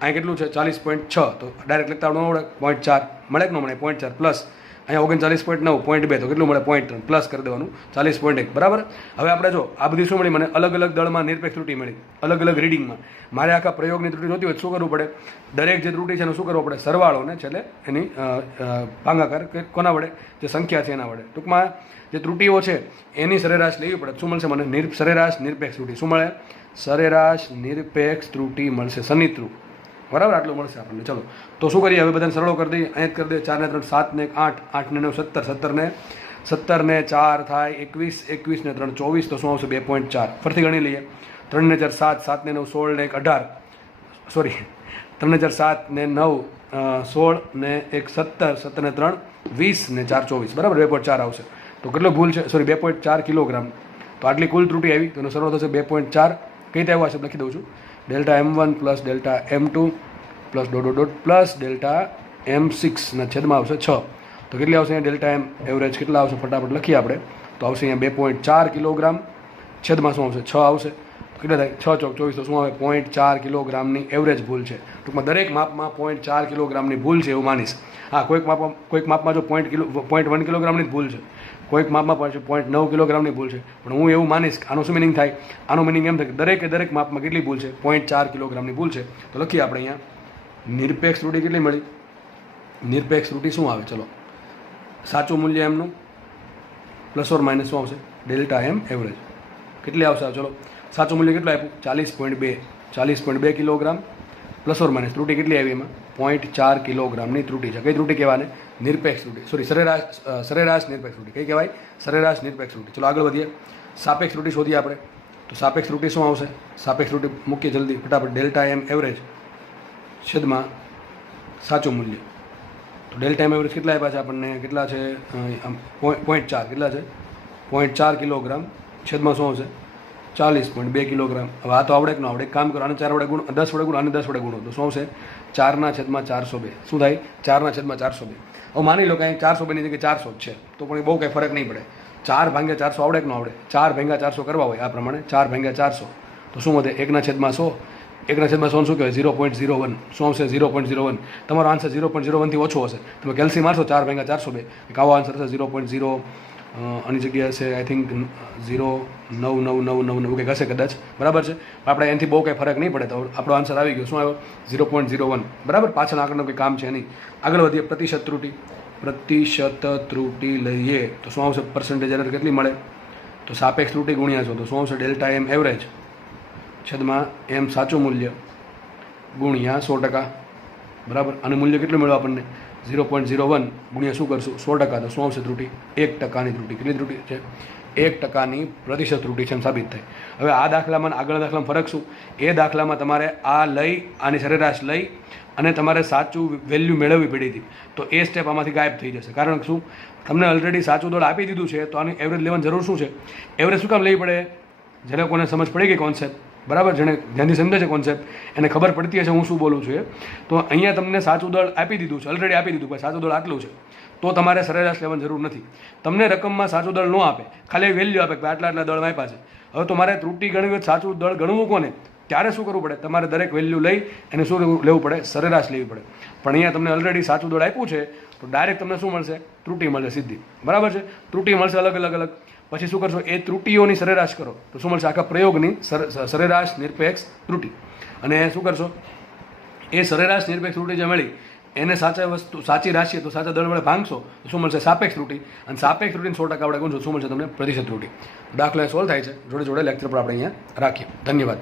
અહીં કેટલું છે 40.6, તો ડાયરેક્ટ લખતા આવડે 0.4 મળે કે ન મળે 0.4 પ્લસ અહીંયા 39.9, 0.2, તો કેટલું મળે 0.3 પ્લસ કરી દેવાનું 40.1, બરાબર. હવે આપણે જો આ બધી શું મળી મને, અલગ અલગ દળમાં નિરપેક્ષ ત્રુટિ મળી, અલગ અલગ રીડિંગમાં. મારે આખા પ્રયોગની ત્રુટિ જોતી હોય શું કરવું પડે, દરેક જે ત્રુટિ છે એનું શું કરવું પડે, સરવાળો ને છેલ્લે એની ભાગાકાર કે કોના વડે, જે સંખ્યા છે એના વડે. ટૂંકમાં જે ત્રુટિઓ છે એની સરેરાશ લેવી પડે. શું મળશે મને, સરેરાશ નિરપેક્ષ ત્રુટિ. શું મળે, સરેરાશ નિરપેક્ષ ત્રુટિ મળશે, સનિત્રુ, બરાબર. આટલું મળશે આપણને. ચલો તો શું કરીએ, હવે બધાને સરળો કરી દઈએ. અહીંયા કરી દઈએ 4 ને 3 7 ને 8, 8 ને 9 17, 17 ને 4 થાય 21, 21 ને 3 24, તો શું આવશે 2.4. ફરીથી ગણી લઈએ. 3 ને 4 7, 7 ને 9 16 ને 1 18, સોરી 3 ને 4 7 ને 9 16 ને 1 17, 17 ને 3 20 ને 4 24, બરાબર 2.4 આવશે. તો કેટલો ભૂલ છે, સોરી 2.4 કિલોગ્રામ. તો આટલી કુલ ત્રુટિ આવી, તો એનો સરળ થશે 2.4. કઈ રીતે આવ્યો હશે લખી દઉં છું, delta M1 plus delta M2 plus dot dot dot plus delta M6 ના છેદમાં આવશે 6. તો કેટલી આવશે અહીંયા ડેલ્ટા એમ એવરેજ કેટલા આવશે ફટાફટ લખીએ આપણે. તો આવશે અહીંયા 2.4 કિલોગ્રામ, છેદમાં શું આવશે 6 આવશે. કેટલા થાય 6 ચોક 24, તો શું આવે 0.4 કિલોગ્રામની એવરેજ ભૂલ છે. ટૂંકમાં દરેક માપમાં 0.4 કિલોગ્રામની ભૂલ છે એવું માનીશ. હા, કોઈક માપમાં જો 0.1 કિલોગ્રામની જ ભૂલ છે, કોઈક માપમાં પણ 0.9 કિલોગ્રામની ભૂલ છે. પણ હું એવું માનીશ કે આનો શું મિનિંગ થાય, આનો મિનિંગ એમ થાય કે દરેક માપમાં કેટલી ભૂલ છે 0.4 કિલોગ્રામની ભૂલ છે. તો લખીએ આપણે અહીંયા નિરપેક્ષ ત્રુટિ કેટલી મળી. નિરપેક્ષ ત્રુટિ શું આવે, ચલો સાચું મૂલ્ય એમનું પ્લસ ઓર માઇનસ શું આવશે ડેલ્ટા એમ એવરેજ કેટલી આવશે. ચલો સાચું મૂલ્ય કેટલું આપ્યું 40.2, 40.2 કિલોગ્રામ પ્લસ ઓર માઇનસ ત્રુટિ કેટલી આવી એમાં 0.4 કિલોગ્રામની ત્રુટિ છે. કઈ ત્રુટિ કહેવાને, નિરપેક્ષ ત્રુટિ, સોરી સરેરાશ નિરપેક્ષ ત્રુટિ. કઈ કહેવાય, સરેરાશ નિરપેક્ષ ત્રુટિ. ચલો આગળ વધીએ. સાપેક્ષ ત્રુટિ શોધીએ આપણે. તો સાપેક્ષ ત્રુટિ શું આવશે, સાપેક્ષ ત્રુટિ મૂકીએ જલ્દી ફટાફટ. ડેલ્ટા એમ એવરેજ છેદમાં સાચું મૂલ્ય. તો ડેલ્ટા એમ એવરેજ કેટલા આપ્યા છે આપણને, કેટલા છે 0.4, કેટલા છે 0.4 કિલોગ્રામ, છેદમાં શું આવશે 40.2 કિલોગ્રામ. હવે આ તો આવડે કે ન આવડે, એક કામ કરો, આને 4 વડે ગુણ, 10 વડે ગુણ, આને 10 વડે ગુણો, તો શું આવશે 4/402. શું થાય 4/402. હવે માની લો કે અહીં 402 ની જગ્યાએ 400 જ છે, તો પણ બહુ કંઈ ફરક નહીં પડે. 4/400 આવડે કે ન આવડે, 4/400 કરવા હોય આ પ્રમાણે 4/400, તો શું વધે 1/100. 1/100 શું કહેવાય 0.01. શું આવશે 0.01. તમારો આન્સર 0.01 થી ઓછો હશે. તમે કેલ્સી મારશો 4/402, એક આવો આન્સર હશે 0.0, આની જગ્યાએ છે આઈ થિંક 0.9999 એવું કંઈક હશે કદાચ, બરાબર છે. આપણે એનાથી બહુ કંઈ ફરક નહીં પડે. તો આપણો આન્સર આવી ગયો, શું આવ્યો 0.01, બરાબર. પાછળ આંકડાનું કંઈ કામ છે નહીં. આગળ વધીએ. પ્રતિશત ત્રુટિ. પ્રતિશત ત્રુટિ લઈએ તો શું આવશે, પર્સન્ટેજ એરર કેટલી મળે, તો સાપેક્ષ ત્રુટિ ગુણ્યા છો, તો શું આવશે ડેલ્ટા એમ એવરેજ છેદમાં એમ સાચું મૂલ્ય ગુણ્યા 100%, બરાબર. આનું મૂલ્ય કેટલું મળ્યું આપણને 0.01 ગુણ્યા શું કરશું 100%, તો શું આવશે ત્રુટિ 1%ની ત્રુટિ. કેટલી ત્રુટિ છે 1%ની પ્રતિશત ત્રુટિ છે એમ સાબિત થાય. હવે આ દાખલામાં આગળ દાખલામાં ફરક શું, એ દાખલામાં તમારે આ લઈ આની સરેરાશ લઈ અને તમારે સાચું વેલ્યુ મેળવવી પડી હતી, તો એ સ્ટેપ આમાંથી ગાયબ થઈ જશે. કારણ શું, તમને ઓલરેડી સાચું દળ આપી દીધું છે, તો આની એવરેજ લેવાની જરૂર શું છે. એવરેજ શું કામ લેવી પડે, જેને કોને સમજ પડી ગઈ કોન્સેપ્ટ, બરાબર, જેને ધ્યાનથી સમજે છે કોન્સેપ્ટ, એને ખબર પડતી હશે હું શું બોલું છું એ. તો અહીંયા તમને સાચું દળ આપી દીધું છે, ઓલરેડી આપી દીધું, સાચું દળ આટલું છે, તો તમારે સરેરાશ લેવાની જરૂર નથી. તમને રકમમાં સાચું દળ ન આપે, ખાલી વેલ્યુ આપે કે આટલા આટલા દળ આપ્યા છે. હવે તમારે ત્રુટિ ગણવી હોય, સાચું દળ ગણવું કોને, ત્યારે શું કરવું પડે, તમારે દરેક વેલ્યુ લઈ એને શું લેવું પડે, સરેરાશ લેવી પડે. પણ અહીંયા તમને ઓલરેડી સાચું દળ આપ્યું છે, તો ડાયરેક્ટ તમને શું મળશે, ત્રુટિ મળશે સીધી, બરાબર છે. ત્રુટિ મળશે અલગ અલગ પછી શું કરશો, એ ત્રુટીઓની સરેરાશ કરો તો શું મળશે, આખા પ્રયોગની સરેરાશ નિરપેક્ષ ત્રુટી. અને શું કરશો, એ સરેરાશ નિરપેક્ષ ત્રુટી જે મળી એને સાચી રાશિ તો સાચા દળ વડે ભાંગશો તો શું મળશે, સાપેક્ષ ત્રુટી. અને સાપેક્ષ ત્રુટીને 100% વડે ગુણશો શું મળશે તમને, પ્રતિશત ત્રુટી. દાખલો એ સોલ્વ થાય છે. જોડે જોડે લેક્ચર પર આપણે અહીંયા રાખીએ. ધન્યવાદ.